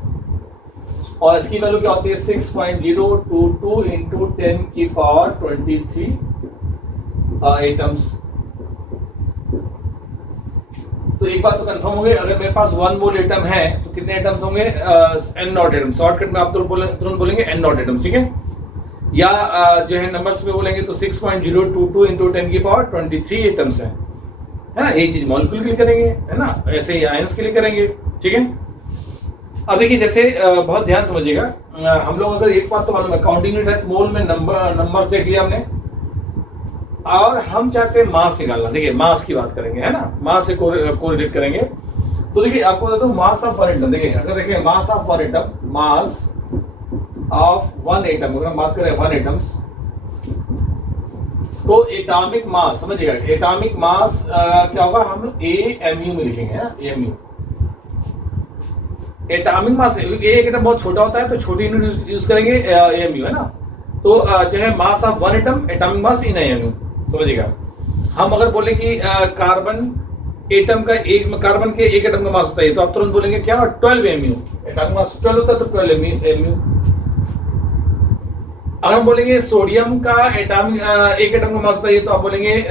और इसकी वैल्यू क्या होती है, 6.022 इंटू 10 की पावर 23 एटम्स। तो एक बात तो कंफर्म हो गई, अगर मेरे पास 1 मोल एटम है तो कितने एटम्स होंगे, n0 एटम। शॉर्टकट में आप तुरंत बोलेंगे n0 एटम, ठीक है। या जो है नंबर्स में बोलेंगे तो 6.022 इंटू 10 की पावर 23 एटम्स है ना। यही चीज मॉलिक्यूल के लिए करेंगे, है ना, ऐसे ही आयंस के लिए करेंगे, ठीक है। अब देखिए जैसे बहुत ध्यान समझिएगा, हम लोग अगर एक बात तो मालूम है, काउंटिंग यूनिट है तो मोल में नंबर्स देख लिया हमने, और हम चाहते हैं मास निकालना। देखिए मास की बात करेंगे, है ना, मास से कोरिलेट करेंगे। तो देखिए आपको बता दूं मास ऑफ 1 एटम, देखिए अगर देखिए mass of 1 atom, mass of 1 atom, अगर हम बात करें 1 एटम्स, तो एटॉमिक मास समझिएगा, एटॉमिक मास क्या होगा, हम लोग AMU में लिखेंगे, है ना, AMU एटॉमिक मास। एक एटम बहुत छोटा होता है तो छोटी यूनिट यूज करेंगे AMU, है ना। तो जो है mass of 1 atom, atomic mass in AMU, समझिएगा। हम अगर बोले कि कार्बन एटम का कार्बन के एक एटम का मास होता है तो आप तुरंत बोलेंगे क्या, 12 AMU। एटॉमिक मास 12 होता है तो 12 AMU। अगर हम बोलेंगे सोडियम का एटॉमिक एक एटम का मास होता है तो आप बोलेंगे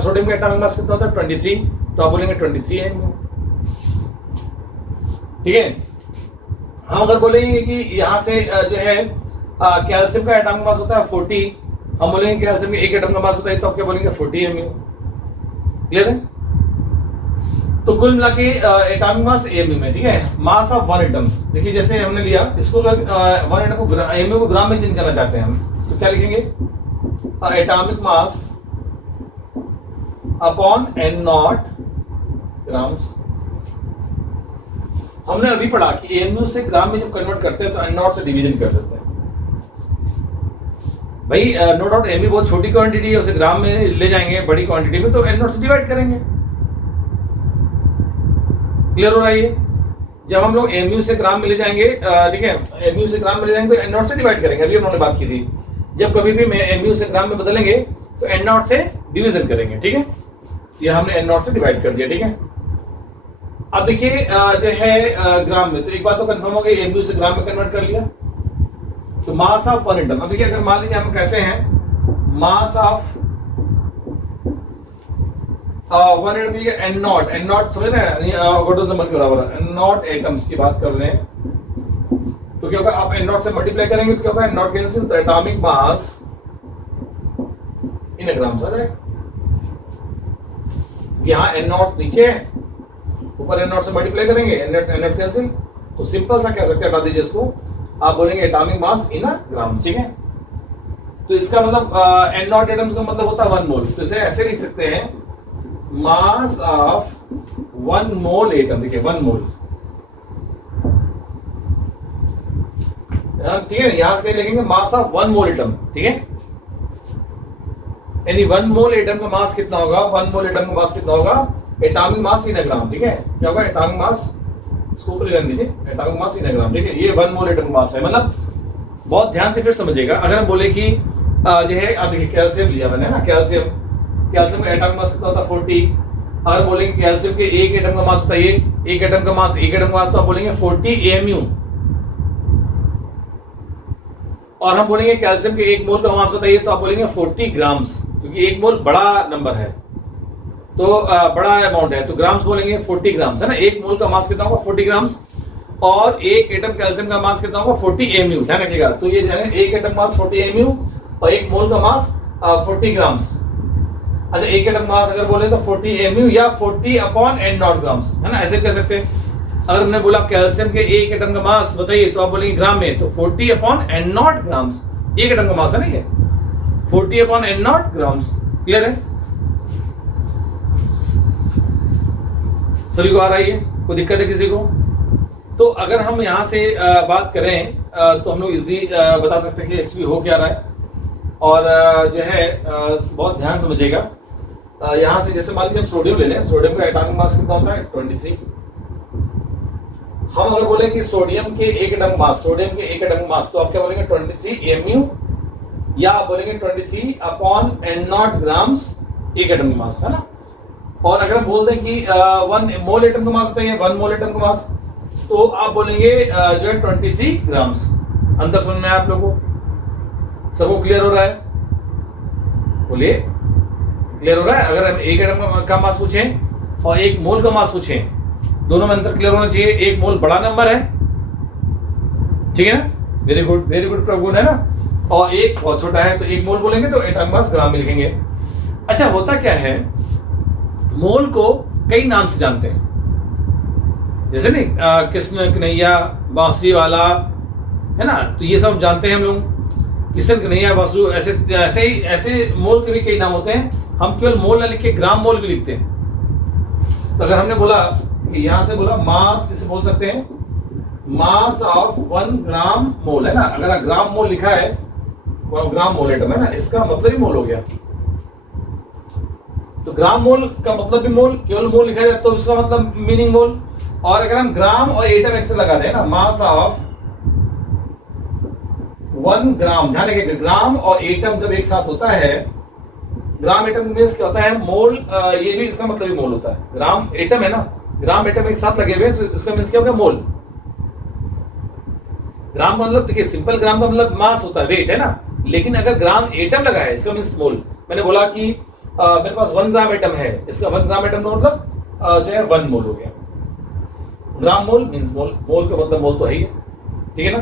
सोडियम का एटॉमिक मास कितना होता है, 23, तो आप बोलेंगे 23 AMU, ठीक है। हम अगर बोलेंगे कि यहाँ से जो है कैल्शियम का एटॉमिक मास होता है 40, हम बोलेंगे कैल्शियम के एक एटम का मास होता है तो आप क्या बोलेंगे 40 AMU, क्लियर है। तो कुल मिला के एटॉमिक मास AMU में, ठीक है। मास ऑफ 1 एटम, देखिए जैसे हमने लिया इसको, अगर 1 एटम को AMU को ग्राम में चेंज करना चाहते हैं हम तो क्या लिखेंगे, atomic mass upon n0 grams. हमने अभी पढ़ा कि AMU से ग्राम में जब कन्वर्ट करते हैं तो n0 से डिवीजन कर देते हैं। भाई नो डाउट AMU बहुत छोटी क्वांटिटी है, उसे ग्राम में ले जाएंगे बड़ी क्वांटिटी में तो n0 से डिवाइड करेंगे, क्लियर हो रहा है ये। जब हम लोग AMU से ग्राम में ले जाएंगे, ठीक है, AMU से ग्राम में ले जाएंगे तो n0 से डिवाइड करेंगे, अभी हमने बात की थी। जब कभी भी AMU से ग्राम में बदलेंगे तो n0 से डिवीजन करेंगे, ठीक है। ये हमने n0 से डिवाइड कर दिया, ठीक है। अब देखिए जो है ग्राम में, तो एक बात तो कंफर्म हो गई, AMU से ग्राम में कन्वर्ट कर लिया। तो मास ऑफ 1 एटम, अब देखिए अगर मान लीजिए हम कहते हैं मास ऑफ 1 एटम n0 समझ रहे हैं, व्हाट इज नंबर के बराबर है, n0 एटम्स की बात कर रहे हैं। तो क्या होगा, आप n0 से मल्टीप्लाई करेंगे तो क्या होगा, n0 कैंसिल, तो एटॉमिक मास इन ग्राम्स आ जाएगा। यहाँ n0 नीचे है, ऊपर n0 से मल्टीप्लाई करेंगे, n0 कैंसिल, तो सिंपल सा कह सकते हैं, हटा दीजिए इसको, आप बोलेंगे एटॉमिक मास इन ग्राम, ठीक है। तो इसका मतलब n0 एटम्स का मतलब होता है 1 मोल, तो इसे ऐसे लिख सकते हैं, मास ऑफ 1 मोल एटम, देखिए 1 मोल, ठीक है। यहां से लिखेंगे मास ऑफ 1 मोल एटम, ठीक है। यानी 1 मोल एटम का मास कितना होगा, 1 मोल एटम का मास कितना होगा, एटॉमिक मास इन ग्राम, ठीक है। क्या होगा, एटॉमिक मास, इसको ऊपर रख दीजिए, एटॉमिक मास इन ग्राम, ठीक है। ये 1 मोल एटम का मास है, मतलब बहुत ध्यान से फिर समझिएगा। अगर हम बोले कि जो है, अब देखिए कैल्शियम लिया मैंने ना, कैल्शियम का एटॉमिक मास कितना होता है 40। अगर बोलेंगे कैल्शियम के एक एटम का मास बताइए, एक एटम का मास तो आप बोलेंगे 40 AMU। और हम बोलेंगे कैल्शियम के 1 मोल का मास बताइए तो आप बोलेंगे 40 ग्राम्स, क्योंकि 1 मोल बड़ा नंबर है, तो बड़ा अमाउंट है, तो ग्राम्स बोलेंगे 40 ग्राम्स है ना। एक मोल का मास कितना होगा 40 ग्राम्स, और एक एटम कैल्शियम का मास कितना होगा 40 mu, ध्यान रखिएगा। तो ये जो है एक एटम मास 40 mu और एक मोल का मास 40 ग्राम्स। अच्छा, एक एटम मास अगर बोले तो 40 mu या 40/n0 ग्राम्स है ना, ऐसे कह सकते हैं। अगर हमने बोला कैल्शियम के एक एटम का मास बताइए, तो आप बोलेंगे ग्राम में, तो 40/n0 ग्राम्स एक एटम का मास है ना, ये 40/n0 ग्राम्स। क्लियर है? सभी को आ रहा है? कोई दिक्कत है किसी को? तो अगर हम यहाँ से बात करें तो हम लोग इजली बता सकते हैं कि एक्चुअली हो क्या रहा है। और जो है बहुत ध्यान समझिएगा। यहाँ से जैसे मान लीजिए हम सोडियम ले लें, सोडियम का एटॉमिक मास कितना होता है 23। हम अगर बोले कि सोडियम के एक एटम मास, सोडियम के एक एटम मास, तो आप क्या बोलेंगे 23 mu, या आप बोलेंगे 23/n0 ग्राम्स एक एटम मास है ना। और अगर हम बोल दें कि 1 मोल एटम का मास होता है, 1 मोल एटम का मास, तो आप बोलेंगे जो है 23 ग्राम्स। अंतर समझ में आप लोगों को सबको क्लियर हो रहा है? बोलिए, क्लियर हो रहा है? अगर हम एक एटम का मास पूछें और एक मोल का मास पूछें, दोनों में अंतर क्लियर होना चाहिए। एक मोल बड़ा नंबर है, ठीक है ना, वेरी गुड प्रभु है ना, और एक बहुत छोटा है, तो एक मोल बोलेंगे तो एटॉमिक मास ग्राम में लिखेंगे। अच्छा, होता क्या है, मोल को कई नाम से जानते हैं, जैसे नहीं कृष्ण कन्हैया बांसुरी वाला है ना, तो ये सब जानते हैं हम लोग, कृष्ण कन्हैया बांसुरी, ऐसे मोल के भी कई नाम होते हैं। हम केवल मोल ना लिख के ग्राम मोल भी लिखते हैं। तो अगर हमने बोला कि यहाँ से बोला मास, इसे बोल सकते हैं मास ऑफ 1 ग्राम मोल है ना। अगर ग्राम मोल लिखा है, ग्राम मोल एटम है ना, इसका मतलब ही मोल हो गया। तो ग्राम मोल का मतलब भी मोल, केवल मोल लिखा जाए तो इसका मतलब मीनिंग मोल। और अगर हम ग्राम और एटम एक से लगा दें ना, मास ऑफ 1 ग्राम, ध्यान रखिए ग्राम और एटम जब एक साथ होता है, ग्राम एटम मींस क्या होता है मोल, ये भी इसका मतलब ही मोल होता है। ग्राम एटम है ना, ग्राम एटम एक साथ लगे हुए हैं, इसका मींस क्या हो गया मोल। ग्राम का मतलब देखिए सिंपल ग्राम का मतलब मास होता है, वेट है ना, लेकिन अगर ग्राम एटम लगा है इसका मींस मोल। मैंने बोला कि मेरे पास 1 ग्राम एटम है, इसका 1 ग्राम एटम का मतलब जो है 1 मोल हो गया। ग्राम मोल मींस मोल, मोल का मतलब मोल तो है ही, ठीक है ना।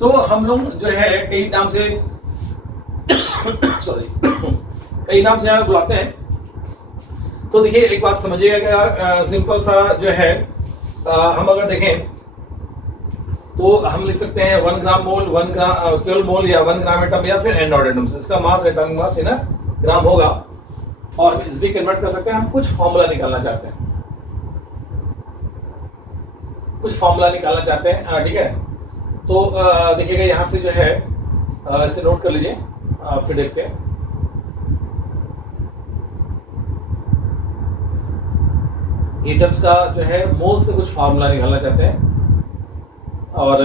तो हम लोग जो है कई नाम से सॉरी कई नाम से यहाँ बुलाते हैं। तो देखिए एक बात समझिएगा, सिंपल सा जो है हम अगर देखें तो हम लिख सकते हैं 1 ग्राम मोल, 1 ग्राम केवल मोल, या 1 ग्राम एटम, या फिर n0 एटम्स, इसका मास एटॉमिक मास ना ग्राम होगा। और हम इसलिए कन्वर्ट कर सकते हैं, हम कुछ फॉर्मूला निकालना चाहते हैं, ठीक है। तो देखिएगा यहाँ से जो है इसे नोट कर लीजिए, फिर देखते हैं। एटम्स का जो है मोल्स का कुछ फार्मूला निकालना चाहते हैं, और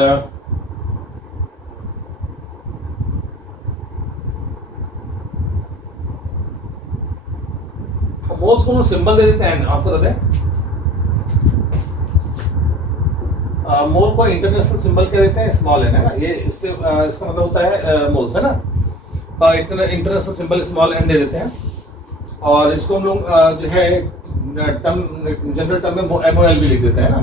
मोल्स को सिंबल दे देते हैं, आपको बता दें मोल को इंटरनेशनल सिंबल क्या देते हैं, स्मॉल एन है ना, ये इससे इसका मतलब होता है मोल्स है ना, इंटरनेशनल सिंबल स्मॉल एन दे देते हैं। और इसको हम लोग जो है जनरल टर्म में MOL भी लिख देते हैं ना।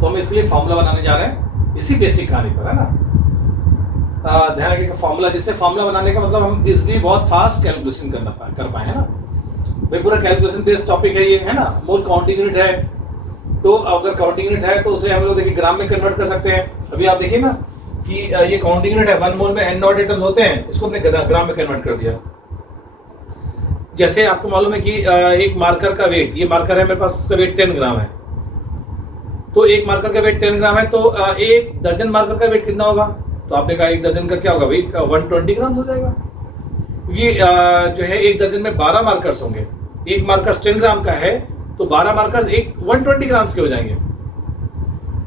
तो हम इसके लिए फॉर्मूला बनाने जा रहे हैं, इसी बेसिक कहानी पर है ना। ध्यान रखिएगा फॉर्मूला, जिससे फॉर्मूला बनाने का मतलब हम इसलिए बहुत फास्ट कैलकुलेशन कर पाए है ना। भाई पूरा कैलकुलेशन बेस्ड टॉपिक है ये है ना। मोल काउंटिंग यूनिट है, तो अगर काउंटिंग यूनिट है तो उसे हम लोग देखिए ग्राम में कन्वर्ट कर सकते हैं। अभी आप देखिए ना कि ये काउंटिंग यूनिट है, 1 मोल में n0 एटम्स होते हैं, इसको हमने ग्राम में कन्वर्ट कर दिया। जैसे आपको मालूम है कि एक मार्कर का वेट, ये मार्कर है मेरे पास, इसका वेट 10 ग्राम है। तो एक मार्कर का वेट 10 ग्राम है, तो एक दर्जन मार्कर का वेट कितना होगा? तो आपने कहा एक दर्जन का क्या होगा भाई, 120 ग्राम हो जाएगा। क्योंकि जो है एक दर्जन में 12 मार्कर्स होंगे, एक मार्कर 10 ग्राम का है तो 12 मार्कर्स 120 ग्राम्स के हो जाएंगे।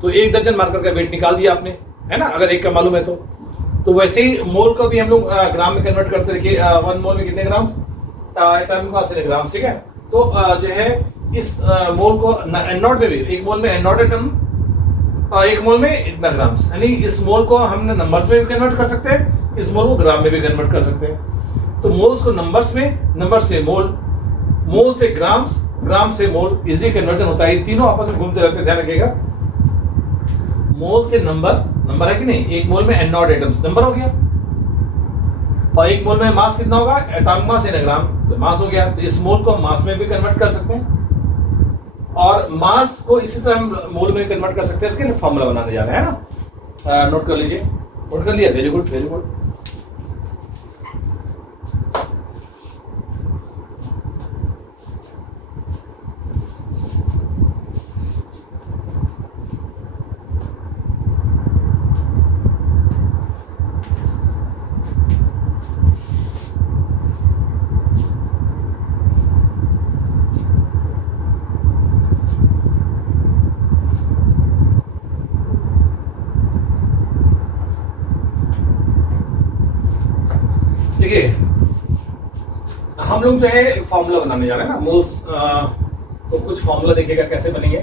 तो एक दर्जन मार्कर का वेट निकाल दिया आपने, है ना, अगर एक का मालूम है तो वैसे ही मोल को भी हम लोग ग्राम में कन्वर्ट करते। देखिए 1 मोल में कितने ग्राम, एटॉमिक मास in ग्राम, ठीक है। तो जो है इस मोल को n0 में भी, एक मोल में n0 एटम एक मोल में इतना ग्राम्स, यानी इस मोल को हमने नंबर्स में भी कन्वर्ट कर सकते हैं, इस मोल को ग्राम में भी कन्वर्ट कर सकते हैं। तो मोल्स को नंबर्स में, नंबर से मोल, मोल से ग्राम्स, ग्राम से मोल, इजी कन्वर्जन होता है। ये तीनों आपस में घूमते रहते हैं, ध्यान रखिएगा। मोल से नंबर, नंबर है कि नहीं, एक मोल में n नॉट एटम्स, नंबर हो गया। और एक मोल में मास कितना होगा, एटॉमिक मास इन ग्राम, तो मास हो गया। तो इस मोल को मास में भी कन्वर्ट कर सकते हैं और मास को इसी तरह हम मोल में कन्वर्ट कर सकते हैं। इसके लिए फॉर्मूला बनाने जा रहे हैं ना, नोट कर लीजिए। नोट कर लिया, वेरी गुड वेरी गुड। देखिए हम लोग जो है फॉर्मूला बनाने जा रहे हैं ना मोल्स, तो कुछ फॉर्मूला देखिएगा कैसे बनेंगे।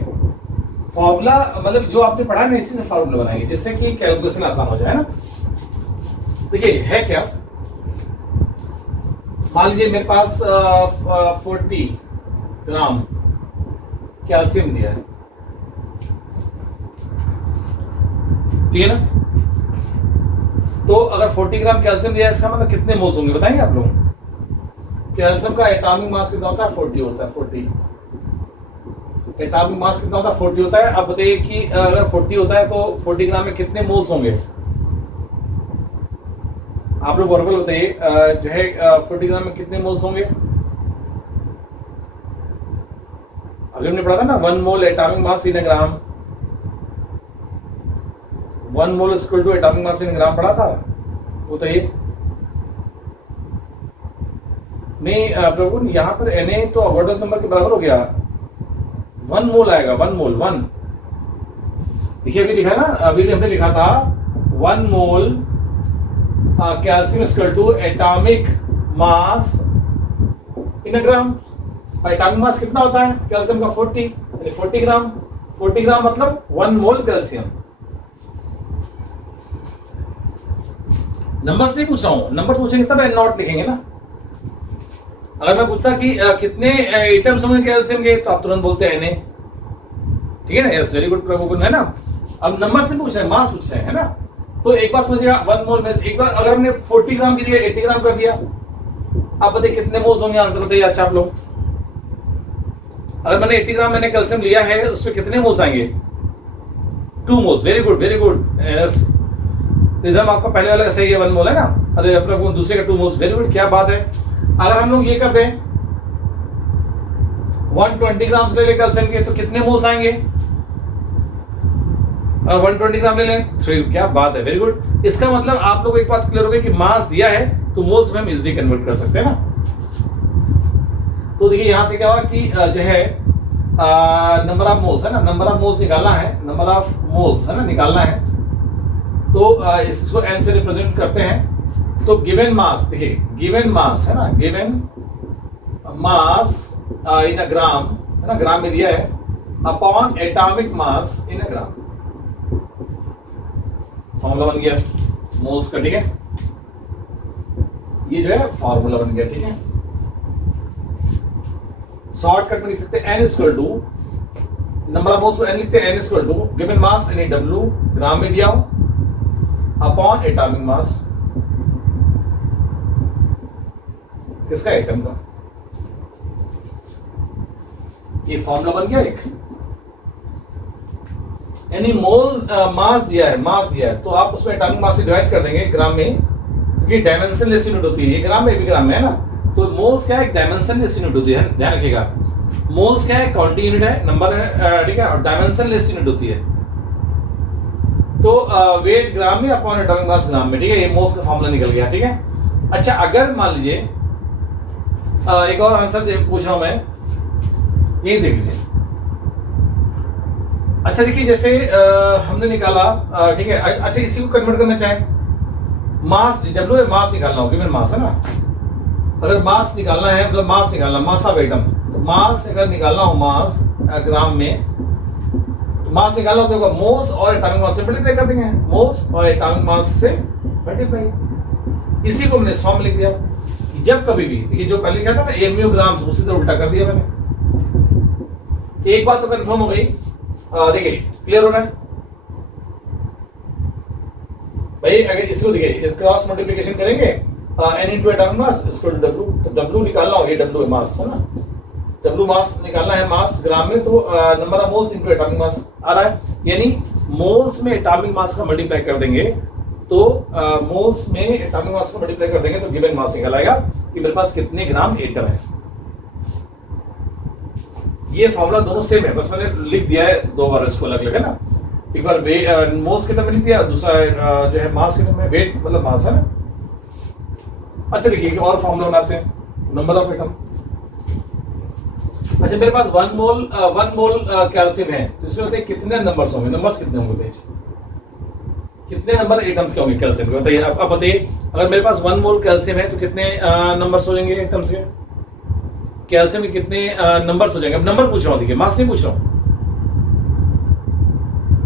फॉर्मूला मतलब जो आपने पढ़ा है ना, इसी से फॉर्मूला बनाएंगे जिससे कि कैलकुलेशन आसान हो जाए ना। देखिए है क्या, मान लीजिए मेरे पास 40 ग्राम कैल्शियम दिया है, ठीक है ना। तो अगर 40 ग्राम कैल्शियम दिया है, इसका मतलब कितने मोल्स होंगे बताएंगे आप लोग। कैल्शियम का एटॉमिक मास कितना होता है, 40 होता है, 40 एटॉमिक मास कितना होता है, 40 होता है। अब बताइए कि अगर 40 होता है तो 40 ग्राम में कितने मोल्स होंगे, आप लोग बराबर बताइए। जो है 40 ग्राम में कितने मोल्स होंगे। अभी हमने पढ़ा था ना, 1 mole atomic mass in gram, 1 mole equal to atomic mass in gram पढ़ा था, बताइए। नहीं प्रभु, यहाँ पर Na तो अवॉइडेंस नंबर के बराबर हो गया, 1 मोल आएगा, 1 मोल 1। देखिए अभी लिखा है ना, अभी हमने लिखा था 1 mole calcium equal to atomic mass in gram. Atomic mass कितना होता है कैल्शियम का, 40, यानी 40 ग्राम। 40 ग्राम मतलब 1 मोल कैल्शियम। नंबर्स नहीं पूछ रहा हूं, नंबर पूछेंगे तब एन नॉट लिखेंगे ना। अगर मैं पूछता कि कितने एटम्स होंगे कैल्शियम के, तो आप तुरंत बोलते हैं Na, ठीक है ना। यस वेरी गुड प्रभु, है ना। अब नंबर से पूछ रहे हैं, मास पूछ रहे हैं, है ना। तो एक बात समझिएगा, 1 मोल में एक बार अगर हमने 40 ग्राम की जगह 80 ग्राम कर दिया, आप बताइए कितने मोल्स होंगे, आंसर बताइए। अच्छा आप लोग, अगर मैंने 80 ग्राम मैंने कैल्शियम लिया है, उसमें कितने मोल्स आएंगे, 2 moles. Very good very good, yes. Rhythm आपका पहले वाला सही है, 1 मोल है ना। अरे अपने दूसरे का 2 मोल्स, वेरी गुड, क्या बात है। अगर हम लोग ये कर दें 120 ग्राम ले लें कैल्शियम के, तो कितने मोल्स आएंगे, और 120 ग्राम ले लें 3, क्या बात है, वेरी गुड। इसका मतलब आप लोग एक बात क्लियर हो गई कि मास दिया है तो मोल्स में हम इजीली कन्वर्ट कर सकते हैं ना। तो देखिए यहां से क्या हुआ कि जो है नंबर ऑफ मोल्स है ना, नंबर ऑफ मोल्स निकालना है, नंबर ऑफ मोल्स है ना निकालना है। तो इसको n से रिप्रेजेंट करते हैं। तो गिवन मास, देखिए गिवन मास है ना, गिवन मास इन अ ग्राम है ना, ग्राम में दिया है, अपॉन एटॉमिक मास इन अ ग्राम। फॉर्मूला बन गया मोल्स का, ठीक है। ये जो है फॉर्मूला बन गया, ठीक है। शॉर्टकट में लिख सकते हैं n equal to number of moles को n लिखते हैं, n equal to given mass यानी W ग्राम में दिया हो अपॉन एटॉमिक मास किसका, एटम का। ये फॉर्मूला बन गया एक। यानी मोल मास दिया है, मास दिया है तो आप उसमें एटॉमिक मास से डिवाइड कर देंगे ग्राम में, क्योंकि डायमेंशनलेस यूनिट होती है। ये ग्राम में भी ग्राम में है ना, तो मोल्स क्या है, डायमेंशनलेस यूनिट होती है, ध्यान रखिएगा। मोल्स क्या है, क्वांटिटी यूनिट है, नंबर है, ठीक है, और डायमेंशनलेस यूनिट होती है। तो वेट ग्राम में अपॉन एटॉमिक मास ग्राम में, ठीक है। ये मोल्स का फॉर्मूला निकल गया, ठीक है। अच्छा अगर मान लीजिए एक और आंसर पूछ रहा हूं मैं, यही देख लीजिए। अच्छा देखिए जैसे हमने निकाला, ठीक है। अच्छा इसी को कन्वर्ट करना चाहे, मास W है, मास निकालना हो, गिवन मास है ना। अगर मास निकालना है मतलब मास निकालना, मास ऑफ एटम, तो मास अगर निकालना हो मास ग्राम में, तो मास निकालना होता होगा मोल्स और एटॉमिक मास से मल्टीप्लाई कर देंगे, मोल्स और एटॉमिक मास से मल्टीप्लाई। इसी को मैंने इस फॉर्म में लिख दिया कि जब कभी भी, देखिए जो पहले क्या था ना एमयू ग्राम्स, उसी तरह उल्टा कर दिया मैंने। एक बात तो कंफर्म हो गई, देखिए क्लियर हो रहा है भाई। अगर इसको देखिए क्रॉस मल्टीप्लिकेशन करेंगे n इंटू एटॉमिक मास इसको W, तो W निकालना हो, ये W है मास है ना, W मास निकालना है मास ग्राम में, तो number of moles into atomic mass आ रहा है, यानी मोल्स में एटॉमिक मास का मल्टीप्लाई कर देंगे तो मोल्स में एटॉमिक मास का मल्टीप्लाई कर देंगे तो गिवन मास निकल आएगा कि मेरे पास कितने ग्राम एटम है। ये फॉर्मूला दोनों सेम है, बस मैंने लिख दिया है दो बार इसको अलग अलग है ना, एक बार मोल्स के टर्म में लिख दिया, दूसरा जो है मास के टर्म में, वेट मतलब मास है ना। अच्छा देखिए और फॉर्मूला बनाते हैं, नंबर ऑफ एटम। अच्छा मेरे पास 1 मोल कैल्शियम है, तो इसमें होते कितने नंबर्स होंगे, नंबर्स कितने होंगे, कितने नंबर एटम्स के होंगे कैल्शियम के, बताइए अब बताइए। अगर मेरे पास 1 मोल कैल्शियम है तो कितने नंबर्स हो जाएंगे एटम्स के, कैल्शियम के कितने नंबर्स हो जाएंगे। अब नंबर पूछ रहा हूँ, देखिए मास नहीं पूछ रहा हूँ।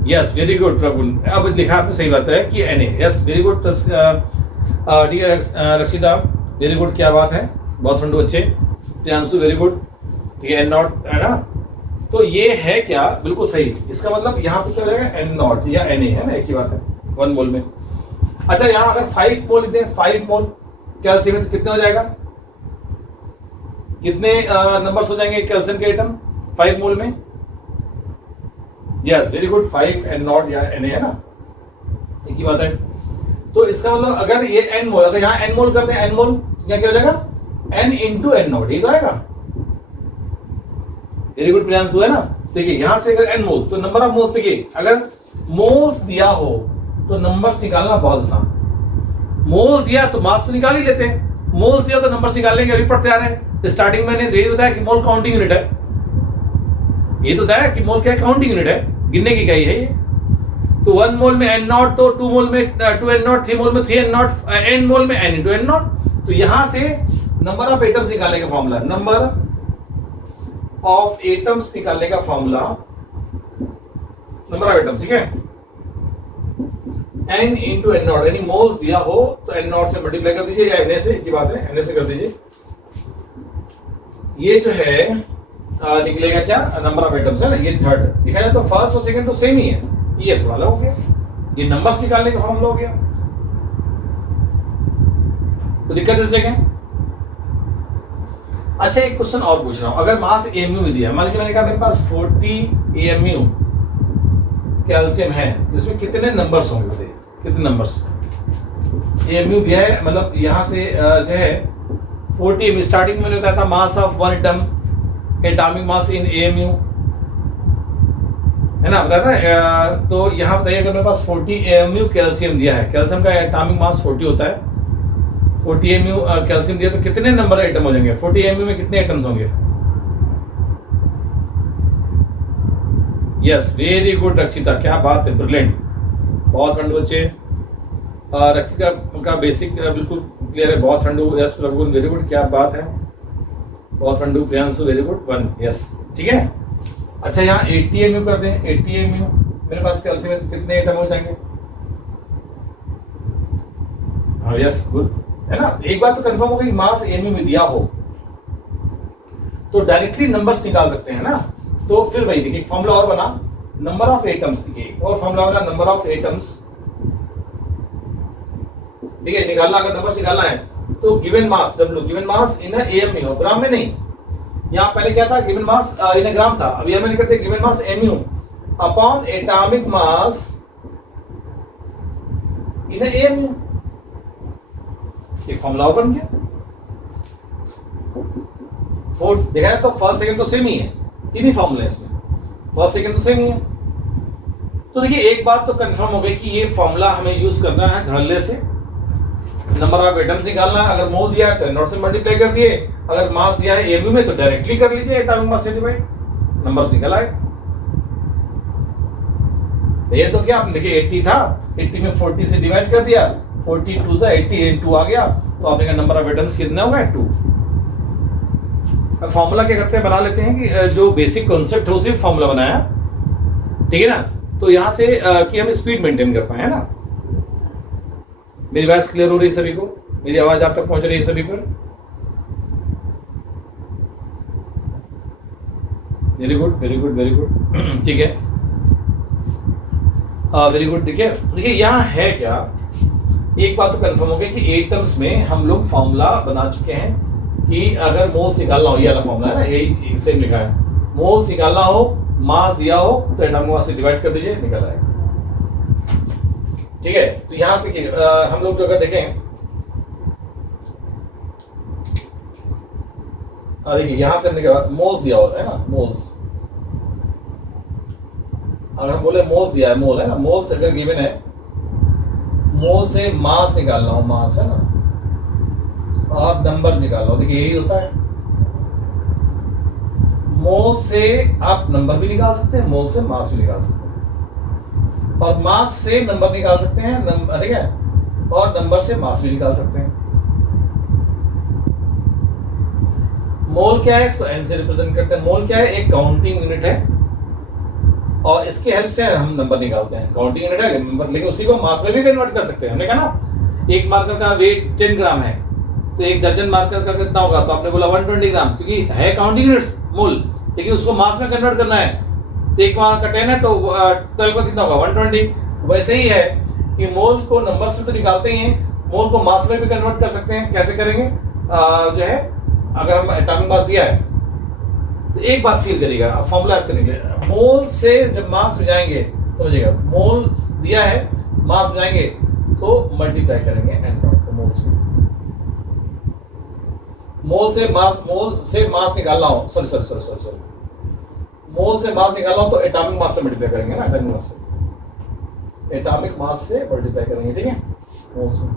यस वेरी गुड प्रभु, अब लिखा आपने सही बात है कि Na, यस वेरी गुड रक्षिता वेरी गुड, क्या बात है, बहुत ठंडू अच्छे। प्रियांशु वेरी गुड, ठीक है, N0 है ना, तो ये है क्या, बिल्कुल सही। इसका मतलब यहाँ पे क्या हो जाएगा N0 या Na है ना, एक ही बात है 1 मोल में। अच्छा यहाँ अगर 5 मोल लिखते हैं, 5 मोल कैल्शियम है तो कितने हो जाएगा, कितने नंबर्स हो जाएंगे कैल्शियम के एटम 5 मोल में। यस वेरी गुड, 5 N0 या Na है ना, एक ही बात है। तो इसका मतलब अगर ये N मोल, अगर यहाँ N मोल करते हैं, N मोल क्या क्या हो जाएगा N इंटू N0, ये तो आएगा। वेरी गुड प्रियांशु है ना। देखिए यहां से अगर N मोल तो नंबर ऑफ मोल्स, देखिए अगर मोल्स दिया हो तो नंबर्स निकालना बहुत आसान। मोल्स दिया तो मास तो निकाल ही लेते हैं, मोल्स दिया तो नंबर्स निकाल लेंगे, अभी पढ़ते आ रहे हैं। स्टार्टिंग में मैंने यही बताया कि मोल काउंटिंग यूनिट है, ये तो बताया कि मोल क्या काउंटिंग यूनिट है, गिनने की इकाई है ये। तो 1 मोल में N0, तो 2 मोल में 2 N0, 3 मोल में 3 N0, N मोल में N इंटू N0। तो यहां से नंबर ऑफ एटम्स निकालने का फॉर्मूला, नंबर ऑफ एटम्स निकालने का फॉर्मूला, नंबर ऑफ एटम्स, ठीक है, N इंटू N0, यानी मोल्स दिया हो तो N0 से मल्टीप्लाई कर दीजिए, या Na से, एक ही बात है, Na से कर दीजिए। ये जो है निकलेगा क्या, नंबर ऑफ एटम्स है ना, ये थर्ड दिखा जाए तो फर्स्ट और सेकंड तो सेम ही है, ये थोड़ा अलग हो गया, ये नंबर्स निकालने का फॉर्मूला हो गया, तो दिक्कत इस जगह। अच्छा एक क्वेश्चन और पूछ रहा हूं, अगर मास एमयू में दिया, मान लीजिए मैंने कहा मेरे पास 40 एमयू कैल्शियम है, तो इसमें कितने नंबर्स होंगे, बताइए कितने नंबर्स। एमयू दिया है, मतलब यहां से जो है 40 एमयू, स्टार्टिंग में मैंने बताया था mass of 1 atom, atomic mass in MU है ना, बताया था। तो यहाँ बताइए अगर मेरे पास 40 एमयू कैल्शियम दिया है, कैल्शियम का एटॉमिक मास 40 होता है, 40 एमयू कैल्शियम दिया तो कितने नंबर एटम हो जाएंगे, 40 एमयू में कितने एटम्स होंगे। यस वेरी गुड रक्षिता, क्या बात है, ब्रिलियंट, बहुत ठंडू बच्चे। रक्षिता का बेसिक बिल्कुल क्लियर है, बहुत ठंडू। यस प्रभु वेरी गुड, क्या बात है, बहुत ठंडू। प्रियांशु वेरी गुड 1, यस ठीक है। अच्छा यहाँ 80 एमयू कर दें, 80 एमयू मेरे पास कैल्शियम है तो कितने एटम हो जाएंगे। हाँ यस गुड है ना। एक बात तो कंफर्म हो गई, मास एमयू में दिया हो तो डायरेक्टली नंबर्स निकाल सकते हैं ना। तो फिर वही देखिए फॉर्मूला और बना, नंबर ऑफ एटम्स, देखिए और फॉर्मूला बना नंबर ऑफ एटम्स, ठीक है, निकालना अगर नंबर्स निकालना है तो given mass W, given mass in amu, gram में नहीं। यहाँ पहले क्या था, गिवन मास इन ग्राम था, अब यहां में लिखते हैं given mass amu upon atomic mass in amu, एक फॉर्मूला बन गया। देखा है तो फर्स्ट सेकंड तो सेम ही है, तीन ही फॉर्मूले इसमें, फर्स्ट सेकंड तो सेम ही है। तो देखिए एक बात तो कंफर्म हो गई कि ये फॉर्मूला हमें यूज करना है धड़ल्ले से, नंबर ऑफ एटम्स निकालना है। अगर मोल दिया है तो N0 से मल्टीप्लाई कर दिए, अगर मास दिया है एमयू में तो डायरेक्टली कर लीजिए एटॉमिक मास से डिवाइड, नंबर्स निकल आए। ये तो क्या आपने देखिए 80 था, 80 में 40 से डिवाइड कर दिया, 42 से 80 2 आ गया, तो आपने कहा नंबर ऑफ एटम्स कितने हो गए 2। फॉर्मूला क्या करते हैं, बना लेते हैं कि जो बेसिक कॉन्सेप्ट हो उसी फॉर्मूला बनाया, ठीक है ना। तो यहाँ से कि हम स्पीड मेंटेन कर पाए, है ना। मेरी वॉइस क्लियर हो रही है सभी को? मेरी आवाज आप तक पहुंच रही है सभी पर? Very good, very good, very good. ठीक है, वेरी गुड। देखिए यहाँ है क्या, एक बात तो कंफर्म हो गई कि एटम्स में हम लोग फॉर्मूला बना चुके हैं कि अगर मोल्स निकालना हो, ये वाला फॉर्मूला है ना, यही चीज सेम लिखा है, मोल्स निकालना हो, मास दिया हो तो एटॉमिक मास से डिवाइड कर दीजिए, निकल आएगा। ठीक है, तो यहां से हम लोग जो अगर देखें, देखिए यहां से हमने क्या मोल्स दिया होता है ना, मोल्स, अगर हम बोले मोल्स दिया है, मोल है ना, मोल्स अगर गिवन है, मोल से मास निकालना हो, मास है ना, और नंबर निकालना हो, देखिए यही होता है। मोल से आप नंबर भी निकाल सकते हैं, मोल से मास भी निकाल सकते हैं, और मास से नंबर निकाल सकते हैं, ठीक है, और नंबर से मास भी निकाल सकते हैं। मोल क्या है, इसको एन से रिप्रेजेंट करते हैं। मोल क्या है, एक काउंटिंग यूनिट है, और इसके हेल्प से हम नंबर निकालते हैं। काउंटिंग यूनिट है नंबर, लेकिन उसी को मास में भी कन्वर्ट कर सकते हैं। हमने कहा ना एक मार्कर का वेट 10 ग्राम है, तो एक दर्जन मार्कर का कितना होगा, तो आपने बोला 120 ग्राम, क्योंकि है काउंटिंग यूनिट्स मोल, लेकिन उसको मास में कन्वर्ट करना है। तो एक वहां का 10 है तो 12 का कितना होगा, 120। वैसे ही है कि मोल को नंबर से तो निकालते ही हैं, मोल को मास में भी कन्वर्ट कर सकते हैं। कैसे करेंगे, जो है अगर हम एटॉमिक मास दिया है तो एक बात फील करिएगा, अब फॉर्मूला याद करेंगे, मोल से जब मास में जाएंगे, समझिएगा, मोल दिया है, मास में जाएंगे तो मल्टीप्लाई करेंगे एन नॉट को मोल्स में। मोल से मास निकालना हो, सॉरी, मोल से मास निकालना हो तो एटॉमिक मास से मल्टीप्लाई करेंगे ना, एटॉमिक मास से मल्टीप्लाई करेंगे, ठीक है, मोल्स में।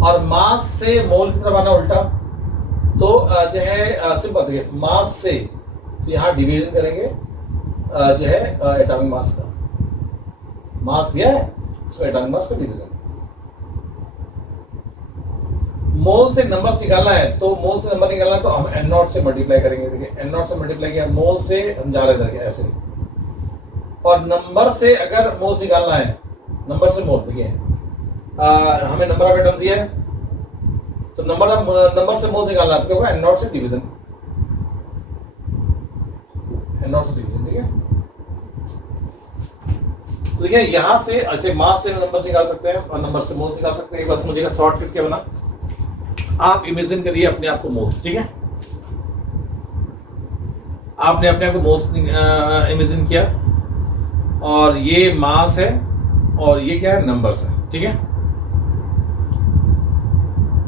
और मास से मोल की तरफ आना उल्टा, तो जो है सिंपल देखिए, मास से तो यहाँ डिवीजन करेंगे जो है एटॉमिक मास का, मास दिया है उसको एटॉमिक मास का डिवीजन। मोल से नंबर्स निकालना है, तो मोल से नंबर निकालना है तो हम एन नॉट से मल्टीप्लाई करेंगे। देखिए एन नॉट से मल्टीप्लाई किया, मोल से हम जा रहे थे ऐसे, और नंबर से अगर मोल निकालना है, नंबर से मोल, देखिए हमें नंबर ऑफ एटम्स दिया है, तो नंबर से मोल निकालना है तो क्या होगा, एन नॉट से डिवीजन, एन नॉट से डिवीजन, ठीक है। तो देखिए यहां से ऐसे मास से नंबर निकाल सकते हैं और नंबर से मोल्स निकाल सकते हैं। एक बात समझिएगा, शॉर्टकट क्या बना, आप इमेजिन करिए अपने आप को मोल्स, ठीक है, आपने अपने आप को मोल्स इमेजिन किया, और ये मास है और ये क्या है, नंबर्स है, ठीक है।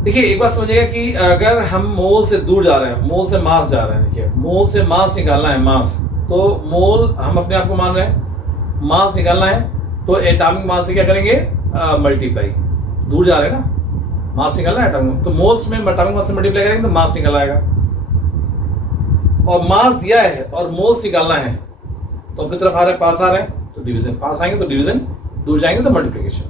देखिए एक बात समझिएगा कि अगर हम मोल से दूर जा रहे हैं, मोल से मास जा रहे हैं, देखिए मोल से मास निकालना है, मास, तो मोल हम अपने आप को मान रहे हैं, मास निकालना है तो एटॉमिक मास से क्या करेंगे, मल्टीप्लाई, दूर जा रहे हैं ना, मास निकालना है एटॉमिक, तो मोल्स में एटॉमिक मास से मल्टीप्लाई करेंगे तो मास निकल आएगा। और मास दिया है और मोल्स निकालना है तो अपनी तरफ आ रहे हैं, पास आ रहे हैं तो डिवीजन, पास आएंगे तो डिवीजन, दूर जाएंगे तो मल्टीप्लिकेशन।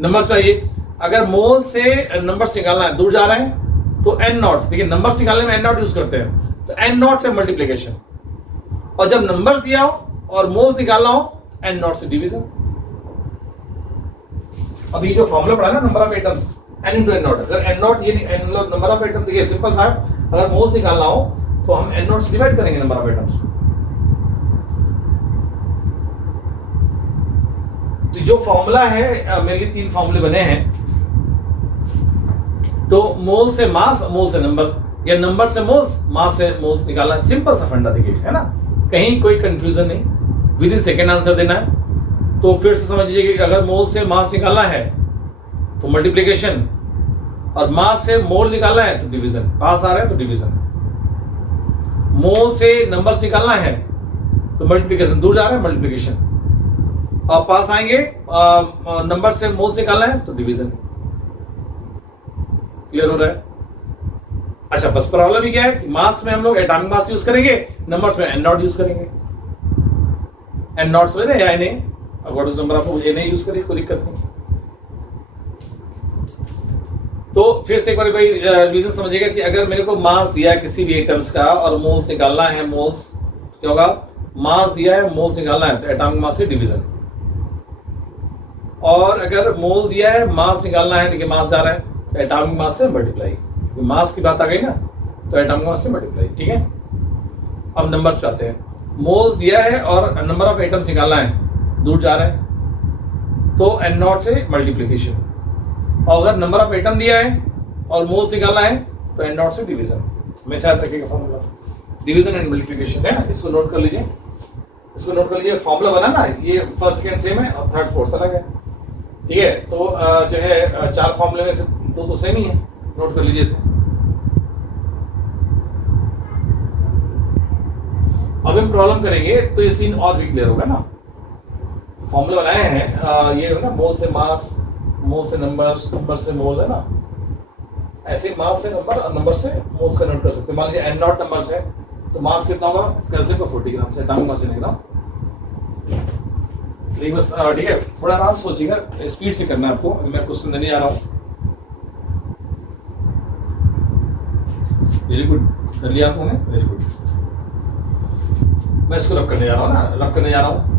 नंबर्स में आइए, अगर मोल से नंबर्स निकालना है, दूर जा रहे हैं तो एन नॉट्स, देखिए नंबर्स निकालने में एन नॉट यूज करते हैं, तो एन नॉट से मल्टीप्लिकेशन, और जब नंबर्स दिया हो और मोल्स निकालना हो, एन नॉट से डिवीजन। अभी जो फॉर्मूला पढ़ा ना, number of atoms N into N naught, अगर एन नॉट ये नंबर ऑफ एटम, देखिए सिंपल सा, अगर मोल्स निकालना हो तो हम एन नॉट से डिवाइड करेंगे नंबर ऑफ एटम्स। तो जो फॉर्मूला है, मेरे लिए 3 फॉर्मूले बने हैं, तो मोल से मास, मोल से नंबर, या नंबर से मोल्स, मास से मोल्स निकालना, सिंपल सा फंडा, देखिए है ना, कहीं कोई कंफ्यूजन नहीं, विद इन सेकेंड आंसर देना है। तो फिर से समझ लीजिए कि अगर मोल से मास निकालना है तो मल्टीप्लिकेशन, और मास से मोल निकालना है तो डिवीजन, पास आ रहे हैं तो डिवीजन। मोल से नंबर्स निकालना है तो मल्टीप्लिकेशन, दूर जा रहे हैं मल्टीप्लिकेशन, और पास आएंगे नंबर से मोल्स निकालना है तो डिवीजन। क्लियर हो रहा है? अच्छा, बस प्रॉब्लम ही क्या है कि मास में हम लोग एटॉमिक मास यूज करेंगे, नंबर्स में एन नॉट यूज करेंगे, एन नॉट समझ रहे हैं, या N A, what is number आप एन ए यूज करिए, कोई दिक्कत नहीं। तो फिर से एक बार भाई रिवीजन समझिएगा कि अगर मेरे को मास दिया है किसी भी एटम्स का और मोल्स निकालना है, मोल्स क्या होगा, मास दिया है, मोल्स निकालना है तो एटॉमिक मास से डिवीजन। और अगर मोल दिया है, मास निकालना है, देखिए मास जा रहा है तो एटॉमिक मास से मल्टीप्लाई, मास की बात आ गई ना तो एटॉमिक मास से मल्टीप्लाई। ठीक है, अब नंबर्स पे आते हैं। मोल्स दिया है और नंबर ऑफ एटम्स निकालना है, दूर जा रहा है तो n0 से मल्टीप्लिकेशन। और अगर नंबर ऑफ एटम दिया है और मोल्स निकालना है तो n0 से डिवीजन। हमेशा याद रखिएगा फॉर्मूला, डिवीजन एंड मल्टीप्लिकेशन है, इसको नोट कर लीजिए, इसको नोट कर लीजिए। फॉर्मूला बना ना, ये फर्स्ट सेकंड सेम है और थर्ड फोर्थ अलग है। ठीक है, तो जो है 4 फॉर्मूले में से 2 तो सेम ही है, नोट कर लीजिए इसे। अब हम प्रॉब्लम करेंगे तो ये सीन और भी क्लियर होगा ना। फॉर्मूला बनाए हैं ये है ना, मोल से मास, मोल से नंबर, नंबर से मोल, है ना। ऐसे मास से नंबर और नंबर से मोल्स कन्वर्ट कर सकते हैं। मान लीजिए n0 नंबर्स है तो मास कितना होगा, कैल्शियम का 40 ग्राम से, एटॉमिक मास से ग्राम। बस ठीक है, थोड़ा आराम सोचिएगा, स्पीड से करना है आपको। मैं क्वेश्चन देने जा रहा हूँ। वेरी गुड, कर लिया आपने, वेरी गुड। मैं इसको रब करने जा रहा हूँ ना, रब करने जा रहा हूँ।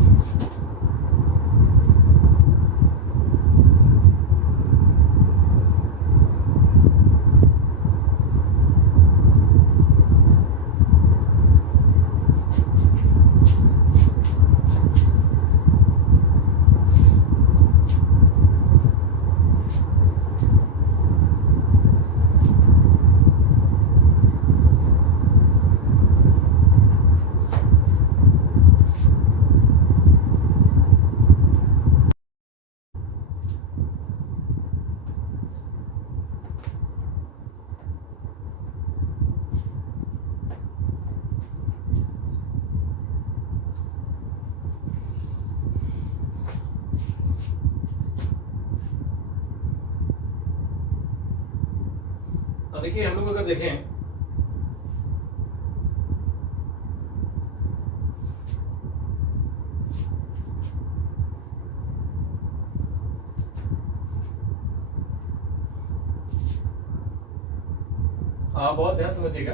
देखिए हम लोग अगर देखें बहुत ध्यान समझिएगा।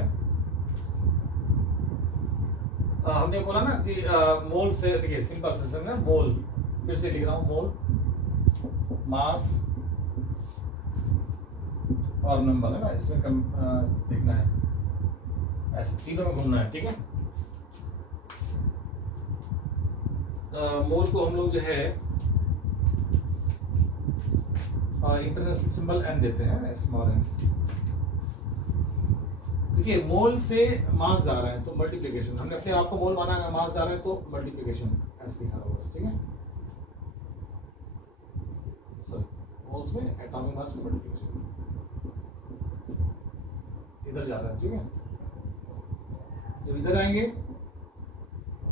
हमने बोला ना कि मोल से, देखिए सिंपल सिस्टम है, मोल, फिर से लिख रहा हूँ, मोल, मास और नंबर, है ना, इसमें कम देखना है, ऐसे तीनों में घूमना है। ठीक है, मोल को हम लोग जो है इंटरनेशनल सिंबल एन देते हैं, स्मॉल एन। देखिए मोल से मास जा रहा है तो मल्टीप्लिकेशन, हमने अपने आप को मोल माना है, मास जा रहा है तो मल्टीप्लिकेशन, ऐसे लिखा होगा बस। ठीक है, सॉरी, मोल्स में एटॉमिक मास में मल्टीप्लिकेशन इधर जा रहा है। ठीक है, जब इधर आएंगे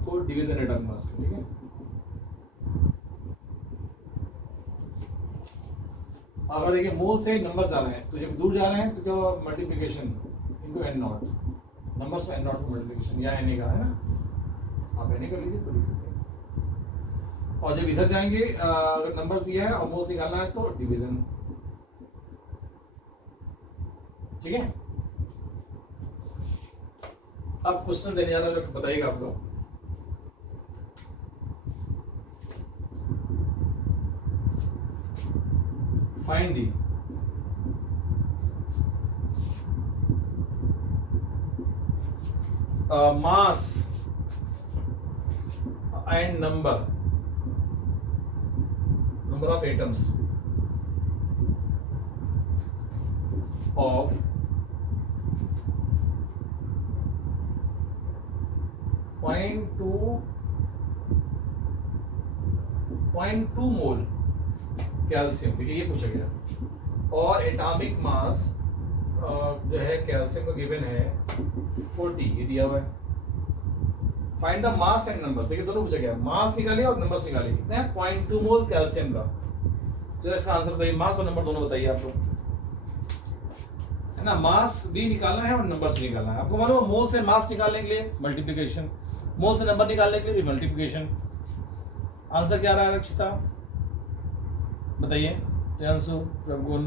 तो डिवीजन एटॉमिक मास का। ठीक है, अगर देखिए मोल से नंबर जा रहे हैं तो जब दूर जा रहे हैं तो क्या मल्टीप्लिकेशन इनटू n0, नंबर्स में n0 को मल्टीप्लिकेशन, या n का, है ना, आप n कर लीजिए कोई दिक्कत नहीं। और जब इधर जाएंगे अगर नंबर्स दिया है और मोल्स निकालना है तो डिवीजन। ठीक है, अब क्वेश्चन देने जा रहा हूं, बताइएगा आप लोग। Find the mass and number of atoms of 0.2 mole calcium, देखिए ये पूछा गया। और एटॉमिक मास जो है कैल्शियम का गिवन है 40, ये दिया हुआ है। Find the mass and numbers, देखिए दोनों पूछा गया, मास निकालिए और नंबर्स निकालिए। कितना है, 0.2 मोल कैल्शियम का। तो इसका आंसर बताइए, मास और नंबर दोनों बताइए आप लोग, है ना। मास भी निकालना है और नंबर्स भी निकालना है। आपको मालूम है मोल से मास निकालने के लिए मल्टीप्लिकेशन, मोल से नंबर निकालने के लिए भी मल्टीप्लिकेशन। आंसर क्या रहा है रक्षिता, बताइए। प्रियांशु, प्रभुगुण,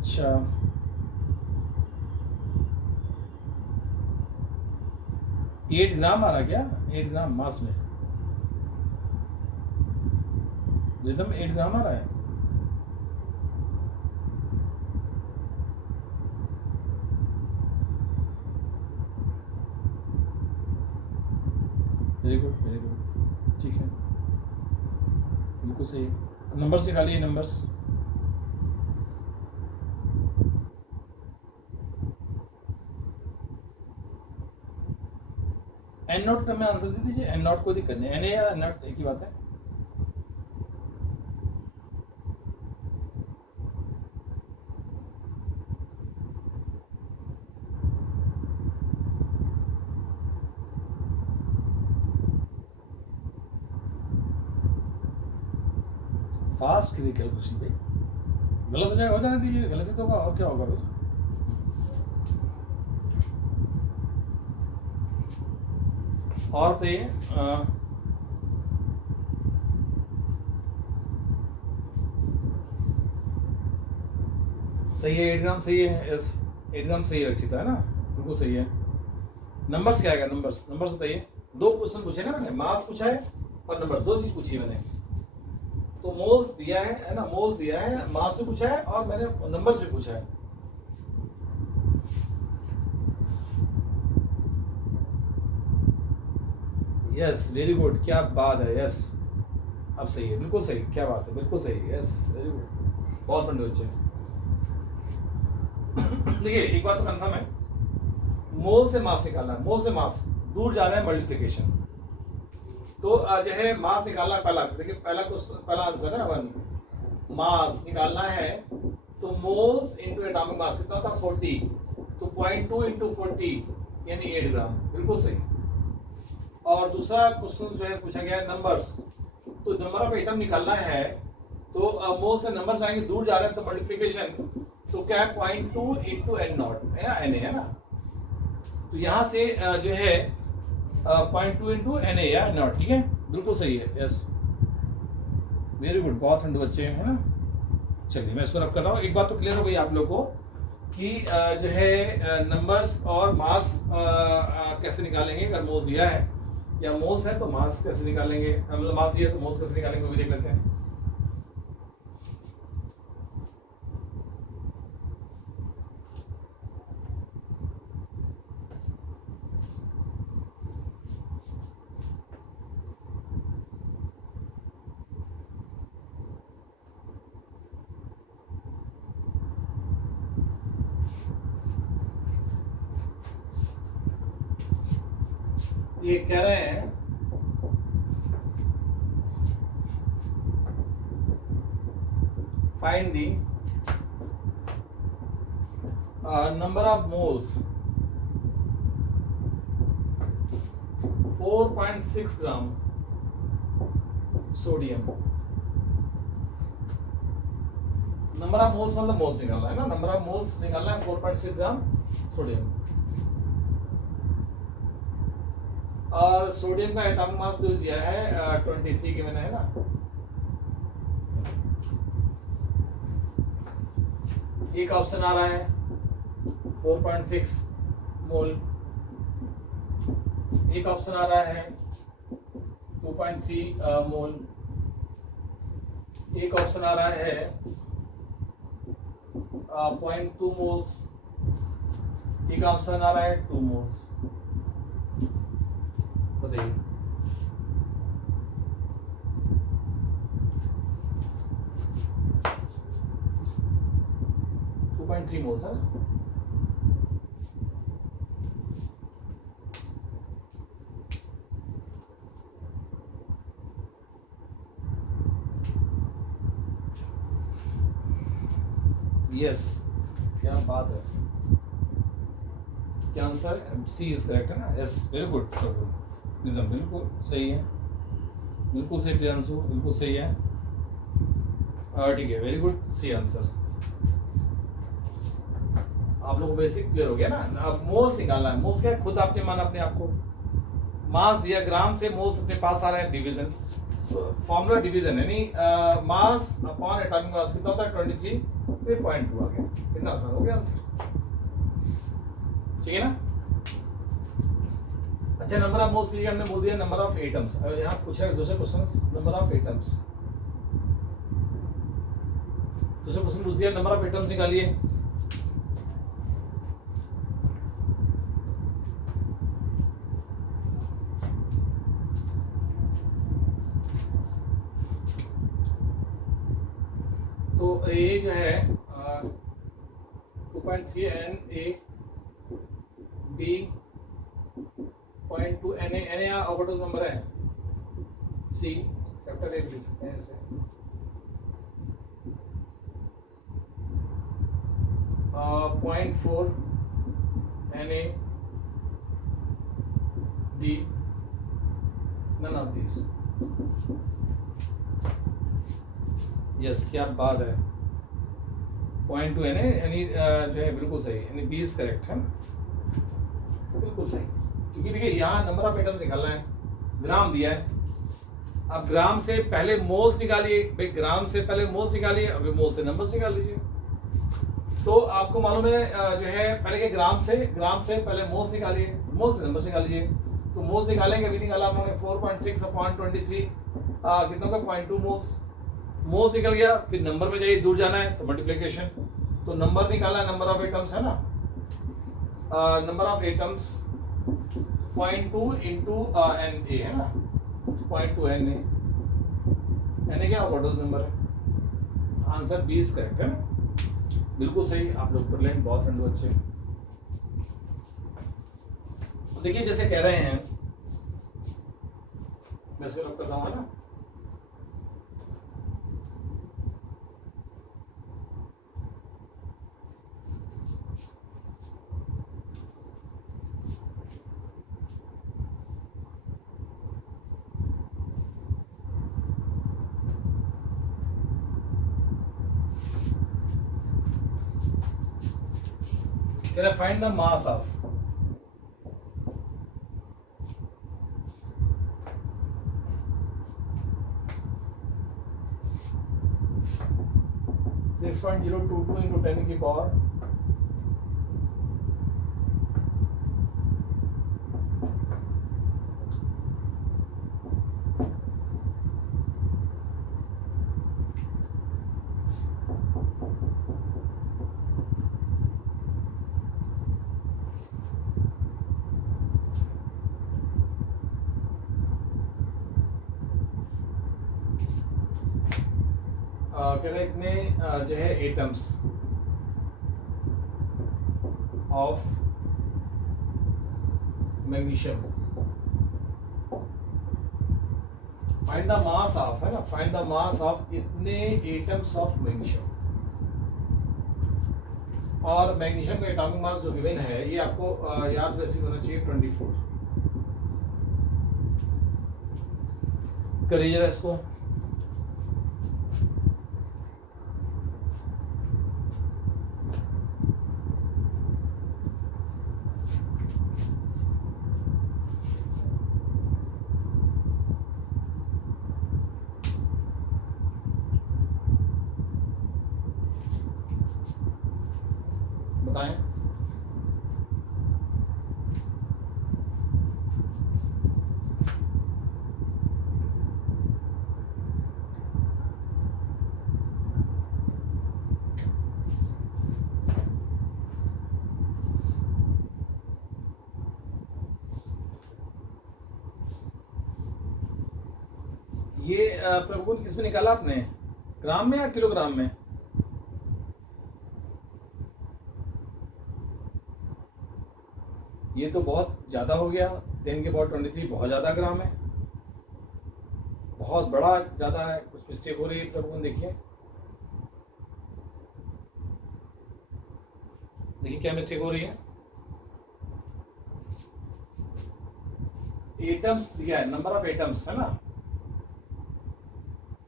अच्छा, एट ग्राम आ रहा क्या? 8 ग्राम मास में रिदम 8 ग्राम आ रहा है। वेरी गुड, वेरी गुड, ठीक है, बिल्कुल सही। नंबर्स निकालिए, नंबर्स। एन नॉट का मैं आंसर दे दीजिए, एन नॉट कोई दिक्कत नहीं, एन ए या एन नॉट एक ही बात है। फास्ट कीजिए कैलकुलेशन भाई, गलत हो जाएगा, हो जाने दीजिए, गलत ही तो होगा, और क्या होगा भाई। और तो ये सही है, 8 ग्राम सही है, यस 8 ग्राम सही है रक्षिता, है ना, बिल्कुल सही है। नंबर्स क्या आएगा? नंबर्स, नंबर्स बताइए। 2 क्वेश्चन पूछे ना मैंने, मास पूछा है और नंबर्स, 2 चीज पूछी है मैंने। तो मोल्स दिया है ना, मोल्स दिया है, मास भी पूछा है और मैंने नंबर्स भी पूछा है। यस वेरी गुड, क्या बात है, यस अब सही है, बिल्कुल सही, क्या बात है, बिल्कुल सही, यस वेरी गुड, बहुत ठंडे बच्चे। देखिए एक बात तो कंफर्म है, मोल से मास निकालना है, मोल से मास दूर जा रहे हैं मल्टीप्लिकेशन, तो जो है मास निकालना है पहला। देखिए पहला आंसर है 1, मास निकालना है तो मोल्स इनटू एटॉमिक मास कितना था 40, तो 0.2 इंटू 40 यानी 8 ग्राम, बिल्कुल सही। और दूसरा क्वेश्चन जो है पूछा गया है नंबर्स, तो नंबर ऑफ एटम निकालना है तो मोल से नंबर्स आएंगे, दूर जा रहे हैं तो मल्टीप्लिकेशन, तो क्या है 0.2 इंटू एन नॉट है ना, एन ए है ना, तो यहाँ से जो है 0.2 इंटू एन ए या नॉट, ठीक है, बिल्कुल सही है, यस वेरी गुड, बहुत ठंडे बच्चे हैं, है ना। चलिए मैं इसको रब कर रहा हूँ। एक बात तो क्लियर हो गई आप लोगों को कि जो है नंबर्स और मास कैसे निकालेंगे, अगर मोल्स दिया है या मोल्स है तो मास कैसे निकालेंगे, मतलब मास दिया तो मोल्स कैसे निकालेंगे, वो भी देख लेते हैं। ये कह रहे हैं find the number of moles 4.6 gram sodium. Number of moles मतलब मोल्स निकालना है ना, नंबर ऑफ मोल्स निकालना है 4.6 ग्राम सोडियम, और सोडियम का एटॉमिक मास जो दिया है 23 के मैंने, है ना। एक ऑप्शन आ रहा है 4.6 मोल, एक ऑप्शन आ रहा है 2.3 मोल, एक ऑप्शन आ रहा है 0.2 मोल्स, एक ऑप्शन आ रहा है 2 मोल्स, बताइए। टू 2.3 मोल्स है। यस, क्या बात है, क्या आंसर सी इज करेक्ट है ना, यस वेरी गुड, एकदम बिल्कुल सही है, बिल्कुल सही प्रियांशु, बिल्कुल सही है, ठीक है, वेरी गुड, सी आंसर। आप लोगों को बेसिक क्लियर हो गया ना। अब मोल्स निकालना है, मोल्स क्या है, खुद आपने माना अपने आप को, मास दिया ग्राम से मोल्स अपने पास आ रहे हैं डिवीजन, फॉर्मूला डिवीजन यानी मास अपॉन एटॉमिक मास कितना होता है 23, फिर 0.2 आ गया। कितना आसान हो गया आंसर, ठीक है ना। अच्छा, नंबर ऑफ मोल्स हमने बोल दिया, नंबर ऑफ एटम्स। यहाँ पूछा है दूसरे क्वेश्चन, नंबर ऑफ एटम्स। दूसरा क्वेश्चन पूछ दिया नंबर ऑफ एटम्स निकालिए। तो ए जो है 2.3 Na, B 0.2 Na octets number है, सी कैपिटल ए लिख सकते हैं ऐसे, 0.4 Na, D none of these। Yes, क्या बात है, 0.2 है ना, यानी जो है बिल्कुल सही, यानी बी इज करेक्ट है ना, तो बिल्कुल सही। क्योंकि देखिए यहाँ नंबर ऑफ एटम्स निकालना है, ग्राम दिया है, अब ग्राम से पहले मोल्स निकालिए भाई, ग्राम से पहले मोल्स निकालिए, अभी मोल से नंबर्स निकाल लीजिए। तो आपको मालूम है जो है पहले के ग्राम से पहले मोल्स निकालिए, मोल से नंबर्स निकाल लीजिए। तो मोल्स निकालेंगे, अभी निकाला हम लोगों ने 4.6 अपॉन 23, कितना का 0.2 मोल्स। मोल्स निकल गया, फिर नंबर में जाइए, दूर जाना है तो मल्टीप्लिकेशन, तो नंबर निकाला, नंबर ऑफ एटम्स है ना, number of atoms 0.2 into N A है ना, 0.2 एन ए क्या ऑक्टेट्स नंबर है, आंसर बी इज करेक्ट है ना, बिल्कुल सही। आप लोग ब्रिलियंट, बहुत ठंडू अच्छे। तो देखिए जैसे कह रहे हैं, मैं इसको रख कर रहा हूँ है ना, can I find the mass of six 6.022 into 10 की पावर कह रहे इतने जो है atoms of magnesium, find the mass of है ना, फाइंड द मास ऑफ इतने एटम्स ऑफ मैग्नीशियम। और मैग्नीशियम का एटॉमिक मास जो गिवन है ये आपको याद वैसे होना चाहिए 24। करिए जरा इसको, बताएं। ये प्रभुन किसमें निकाला आपने, ग्राम में या किलोग्राम में? ये तो बहुत ज़्यादा हो गया, 10 के पावर 23 बहुत ज़्यादा ग्राम है, बहुत बड़ा ज़्यादा है, कुछ मिस्टेक हो रही है प्रभुन। देखिए देखिए क्या मिस्टेक हो रही है, एटम्स दिया है, नंबर ऑफ एटम्स है ना,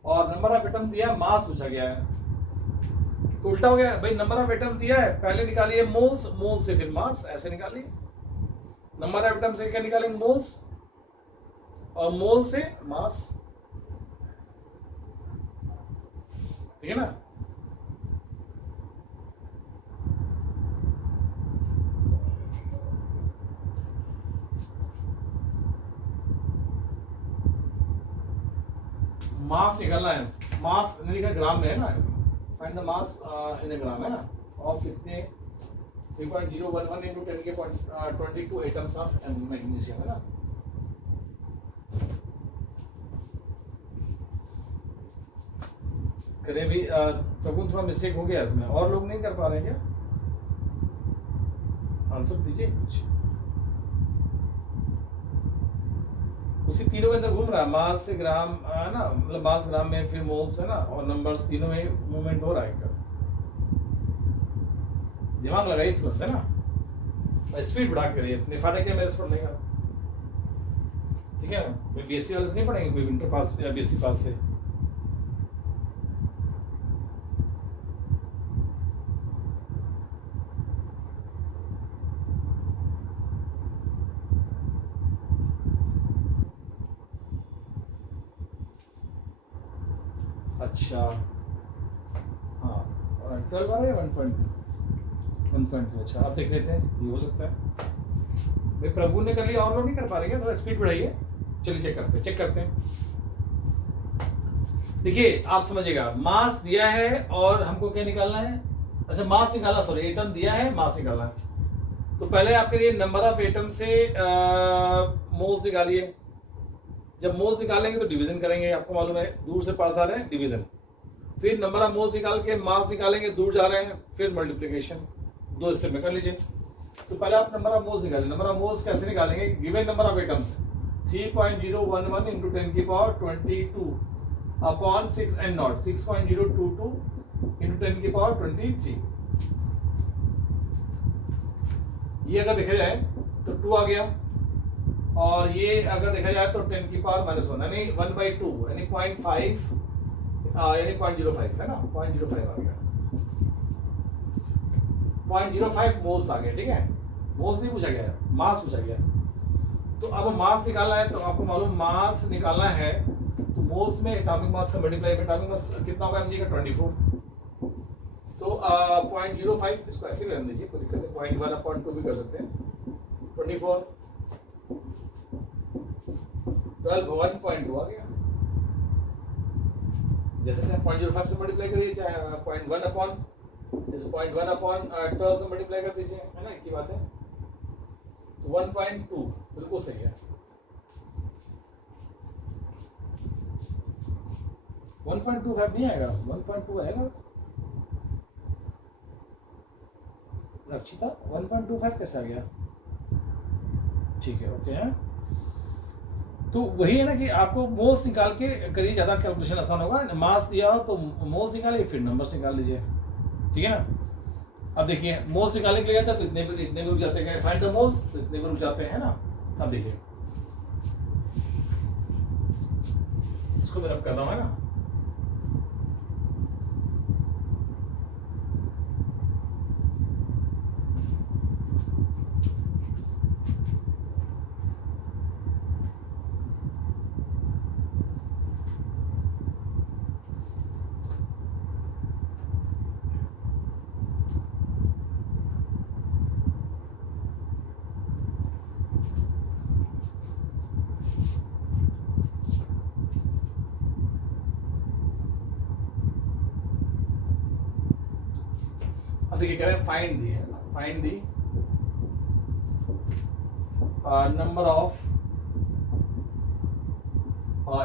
और नंबर ऑफ एटम दिया है, मास पूछा गया है, तो उल्टा हो गया भाई। नंबर ऑफ एटम दिया है, पहले निकालिए मोल्स, मोल से फिर मास, ऐसे निकालिए। नंबर ऑफ एटम से क्या निकालेंगे, मोल्स, और मोल से मास, ठीक है ना। मास निकालना है, मास नहीं लिखा ग्राम में है ना, फाइंड द मास इन ग्राम है ना, ऑफ इतने 3.011 into 10 के 22 एटम्स ऑफ मैग्नीशियम है ना। करें भी प्रभु थोड़ा मिस्टेक हो गया इसमें, और लोग नहीं कर पा रहे हैं क्या? आंसर दीजिए कुछ। उसी तीनों के अंदर घूम रहा है, मास से ग्राम है ना, मतलब मास ग्राम में, फिर मोल्स है ना, और नंबर्स तीनों में मूवमेंट हो रहा है। दिमाग लगाइए तुरंत है ना, स्पीड बढ़ा करिए, अपने फायदा क्या मेरे से पढ़ने का, ठीक है। कोई बीएससी वाले से नहीं पढ़ेंगे, कोई इंटर पास या बीएससी पास से। अच्छा हाँ, 12 आ रहा है 1.2। अच्छा आप देख लेते हैं, ये हो सकता है भाई प्रभु ने कर लिया, और लोग नहीं कर पा रहे क्या? थोड़ा स्पीड बढ़ाइए, चलिए चेक करते हैं। देखिए आप समझिएगा, मास दिया है और हमको क्या निकालना है, अच्छा मास निकालना, सॉरी एटम दिया है, मास निकालना है। तो पहले आपके लिए नंबर ऑफ एटम से मोल्स निकालिए। जब मोल्स निकालेंगे तो डिवीजन करेंगे, आपको मालूम है दूर से पास आ रहे हैं डिवीजन, फिर नंबर ऑफ मोल्स निकाल के मास निकालेंगे, दूर जा रहे हैं, फिर मल्टीप्लिकेशन, 2 स्टेप में कर लीजिए। तो पहले आप नंबर ऑफ मोल्स निकालें। नंबर ऑफ मोल्स कैसे निकालेंगे? Given number of atoms 3.011 into 10 की power 22 upon 6 and not 6.022 into 10 की पावर 23। ये अगर देखा जाए तो 2 आ गया, और ये अगर देखा जाए तो 10 की पावर -1 यानी 1/2 यानी 0.5 यानी 0.05 है ना, 0.05 आ गया, 0.05 मोल्स आ गए, ठीक है। मोल्स नहीं पूछा गया, मास पूछा गया। तो अब मास निकालना है, तो आपको मालूम मास निकालना है तो मोल्स में एटॉमिक मास से मल्टीप्लाई, एटॉमिक मास कितना होगा mg का 24। तो 0.05 इसको ऐसे भी रख दीजिए, कोई दिक्कत नहीं, 0.1/2 भी कर सकते हैं। 24 12 1.2 आ गया। जैसे चाहे 0.05 से मल्टीप्लाई करिए, चाहे 0.1/12 से मल्टीप्लाई कर दीजिए, है ना, एक ही बात है। तो 1.2 बिल्कुल सही है। 1.25 नहीं आएगा, 1.2 आएगा। रक्षिता 1.25 कैसे आ गया? ठीक है, ओके है। तो वही है ना कि आपको मोल्स निकाल के करिए, ज़्यादा कैलकुलेशन आसान होगा। मास दिया हो तो मोल्स निकालिए, फिर नंबर्स निकाल लीजिए, ठीक है ना। अब देखिए मोल्स निकालने के लिए जाता है तो इतने भी रुक जाते हैं, फाइंड द मोल्स तो इतने भी रुक जाते हैं ना। अब देखिए इसको मैं रब कर रहा हूँ, है ना। देखिए कह रहे हैं find the number of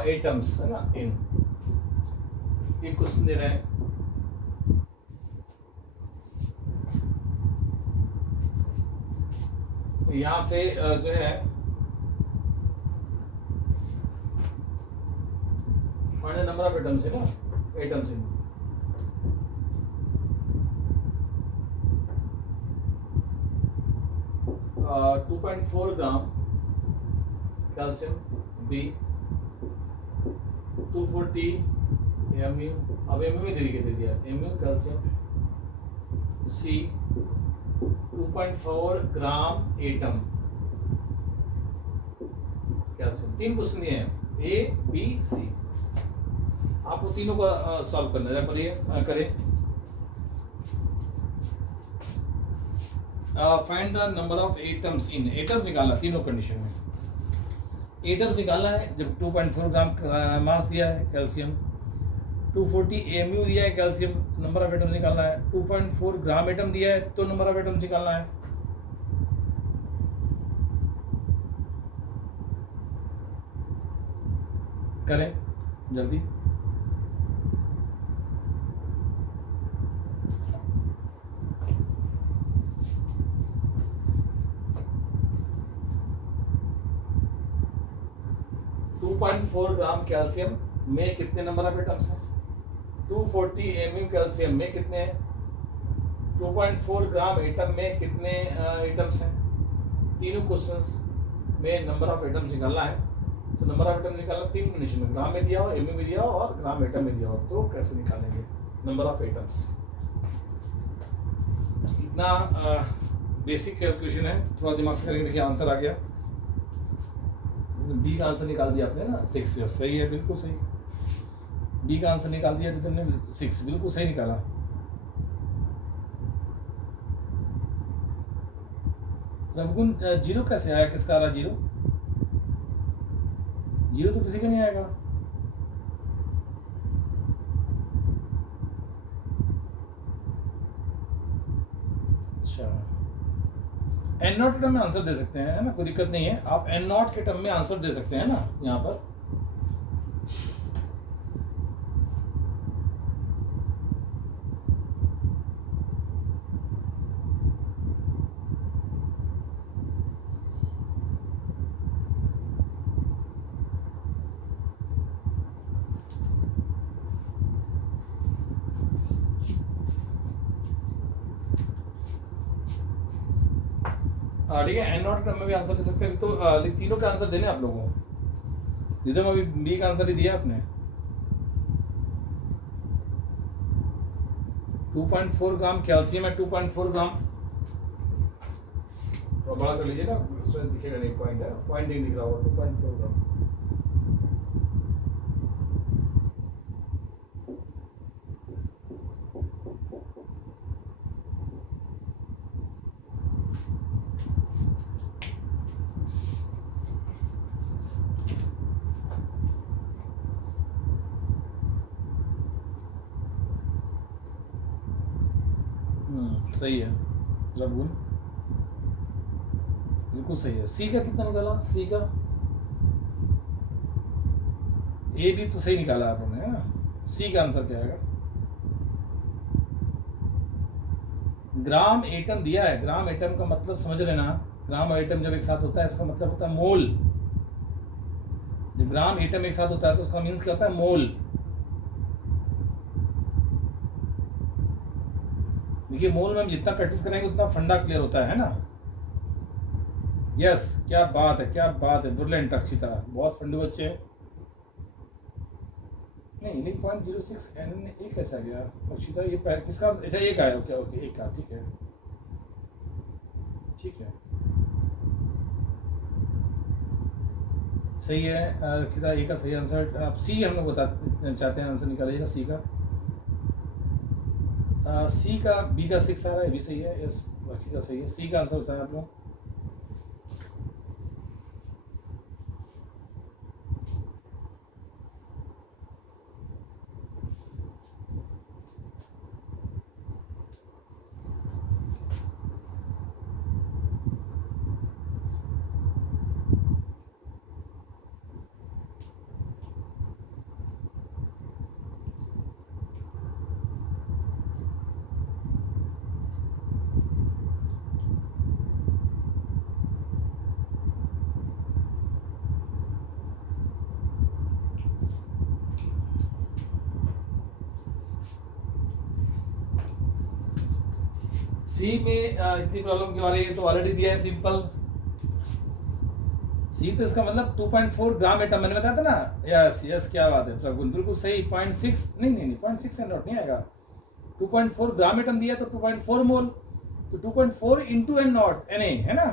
atoms, है ना, इन ये क्वेश्चन दे रहे हैं। यहां से जो है find the number of atoms है ना, atoms in 2.4 gram calcium, B 240 mu, अब mu में दे दिया mu calcium, C 2.4 gram atom calcium. 3 question दिए हैं, ए बी सी। आपको तीनों का सॉल्व करना है। पर करें find the number of atoms in, atoms निकालना तीनों कंडीशन में। एटम्स निकालना है जब 2.4 ग्राम मास दिया है कैल्शियम, 240 AMU दिया है कैल्शियम, तो नंबर ऑफ एटम्स निकालना है। 2.4 ग्राम एटम दिया है तो नंबर ऑफ एटम्स निकालना है। करें जल्दी। टू 2.4 ग्राम कैल्शियम में कितने नंबर ऑफ एटम्स हैं? 240 AMU कैल्शियम में कितने हैं? 2.4 ग्राम एटम में कितने एटम्स हैं? तीनों क्वेश्चंस में नंबर ऑफ एटम्स निकालना है। तो नंबर ऑफ एटम निकालना तीन कंडीशन में, ग्राम में दिया हो, एमयू में दिया हो और ग्राम एटम में दिया हो। तो कैसे निकालेंगे नंबर ऑफ एटम्स? इतना बेसिक कैलकुलेशन है, थोड़ा दिमाग से करेंगे। देखिए आंसर आ गया, बी का आंसर निकाल दिया आपने ना, 6। यस सही है, बिल्कुल सही। बी का आंसर निकाल दिया जितने 6, बिल्कुल सही निकाला। रवगुण जीरो कैसे आया? किसका आ रहा जीरो? जीरो तो किसी का नहीं आएगा। अच्छा, एन नॉट के टर्म में आंसर दे सकते हैं, है ना, कोई दिक्कत नहीं है। आप एन नॉट के टर्म में आंसर दे सकते हैं ना यहाँ पर। ठीक है, एन नॉट टर्म में भी आंसर दे सकते हैं। तो तीनों के आंसर देने आप लोगों को। रिदम अभी बी का आंसर ही दिया आपने। 2.4 ग्राम कैल्शियम है, 2.4 ग्राम थोड़ा बड़ा कर लीजिएगा, उसमें दिखेगा नहीं, पॉइंट है, पॉइंट नहीं दिख रहा होगा। 2.4 ग्राम सही है। रवगुण बिल्कुल सही है। सी का कितना निकाला? सी का ए भी तो सही निकाला आपने, है ना। सी का आंसर क्या आएगा? ग्राम एटम दिया है, ग्राम एटम का मतलब समझ लेना। ग्राम और एटम जब एक साथ होता है इसका मतलब होता है मोल। जब ग्राम एटम एक साथ होता है तो उसका मीन्स क्या होता है? मोल। देखिए मोल में हम जितना प्रैक्टिस करेंगे उतना फंडा क्लियर होता है ना। यस, क्या बात है, क्या बात है, ब्रिलियंट अक्षिता, बहुत फंडू बच्चे हैं। नहीं, 0.06 एन एक कैसा आ गया अक्षिता? ये पैर किसका? अच्छा एक आया, ओके ओके, एक का, ठीक है ठीक है, सही है अक्षिता, ए का सही आंसर। आप सी हम लोग बता चाहते हैं, आंसर निकालिएगा सी का। सी का, बी का 6 आ रहा है, भी सही है। यस अक्षिता सही है, सी का आंसर बताएं आप लोग। सी में इतनी प्रॉब्लम क्यों आ रही है? तो ऑलरेडी दिया है सिंपल। सी तो इसका मतलब 2.4 ग्राम एटम, मैंने बताया था ना। यस यस, क्या बात है प्रगुण, बिल्कुल सही। 0.6 नहीं 0.6 एन नॉट नहीं आएगा। 2.4 ग्राम एटम दिया तो 2.4 मोल, तो 2.4 into N naught N A, है ना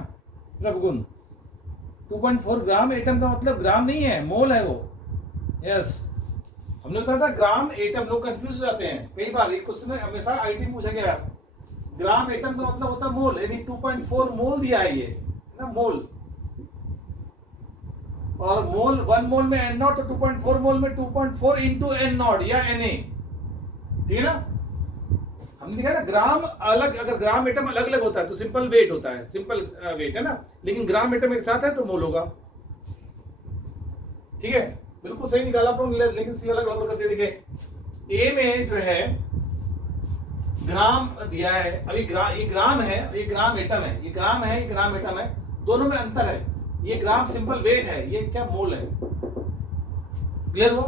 प्रभुगुण। 2.4 ग्राम एटम का मतलब ग्राम नहीं है, मोल है वो। यस हमने बताया था ग्राम एटम, लोग कंफ्यूज हो जाते हैं कई बार, ये क्वेश्चन हमेशा आईटी में पूछा गया। ग्राम एटम का मतलब होता है मोल, यानी 2.4 मोल दिया है ये ना, मोल। और मोल 1 मोल में n नॉट, तो 2.4 मोल में 2.4 इंटू n नॉट या Na, ठीक है ना। हमने देखा ना ग्राम अलग, अगर ग्राम एटम अलग अलग होता है तो सिंपल वेट होता है, सिंपल वेट है ना, लेकिन ग्राम एटम एक साथ है तो मोल होगा, ठीक है। बिल्कुल सही निकाला आपको, लेकिन सी अलग अलग करते देखे। ए में जो है ग्राम दिया है, अभी ये ग्राम है, ये ग्राम एटम है, ये ग्राम है, ये ग्राम एटम है, दोनों में अंतर है। ये ग्राम सिंपल वेट है, ये क्या मोल है। क्लियर हुआ।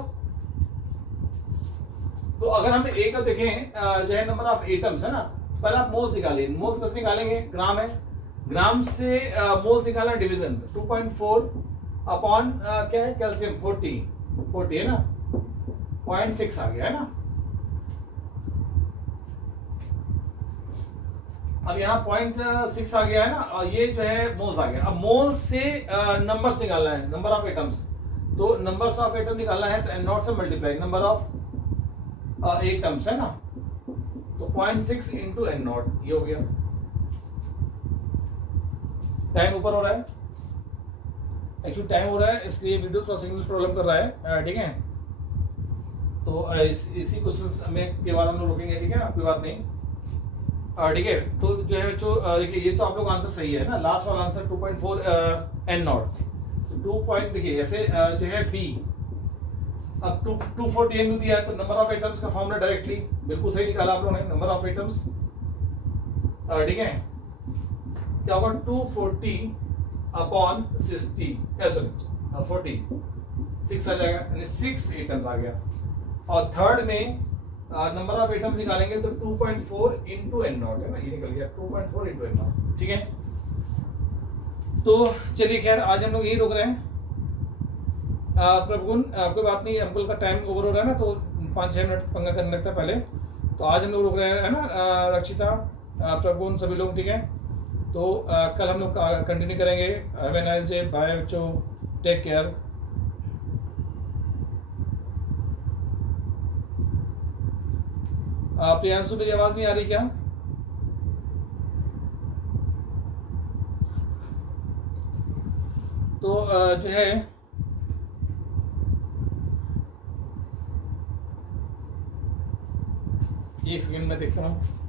तो अगर हम ए का देखें जो है नंबर ऑफ एटम्स है ना, पहले आप मोल्स निकालिए। मोल्स कैसे निकालेंगे, ग्राम है, ग्राम से मोल्स निकाला डिवीजन, 2.4 अपॉन क्या है कैल्शियम 40 है ना, 0.6 आ गया है ना। अब यहाँ 0.6 आ गया है ना, और ये जो है मोल्स आ गया। अब मोल्स से नंबर्स निकालना है, नंबर ऑफ एटम्स, तो नंबर्स ऑफ एटम निकालना है तो n0 से मल्टीप्लाई नंबर ऑफ एटम्स है ना, तो 0.6 इंटू n0 ये हो गया। टाइम ऊपर हो रहा है, एक्चुअली टाइम हो रहा है, इसलिए वीडियो थोड़ा सिग्नल प्रॉब्लम कर रहा है, ठीक है। तो इसी क्वेश्चन में के बाद हम लोग रुकेंगे, ठीक है ना, कोई बात नहीं, ठीक है। तो जो है जो देखिए ये तो आप लोग आंसर सही है ना, लास्ट वाला आंसर 2.4 n0, 2 पॉइंट देखिए ऐसे जो है बी। अब 240 nu दिया है तो नंबर ऑफ एटम्स का फॉर्मूला डायरेक्टली बिल्कुल सही निकाला आप लोगों ने, नंबर ऑफ एटम्स, ठीक है, क्या होगा 240 अपॉन 60 सॉरी 46 आ जाएगा, यानी 6 एटम्स आ गया। और थर्ड में नंबर ऑफ एटम्स निकालेंगे तो 2.4 इंटू n0 है ना, ये निकल गया 2.4 इंटू n0, ठीक है। तो चलिए खैर आज हम लोग यही रोक रहे हैं। प्रभुगुण कोई बात नहीं, हमको का टाइम ओवर हो रहा है ना, तो 5-6 मिनट पंगा करने लगता है पहले, तो आज हम लोग रुक रहे हैं है ना, रक्षिता प्रभुगुण सभी लोग, ठीक है। तो कल हम लोग कंटिन्यू करेंगे। Have a nice day, bye बच्चों, टेक केयर। प्रियांशु मेरी आवाज नहीं आ रही क्या? तो जो है एक सेकंड में देखता हूँ।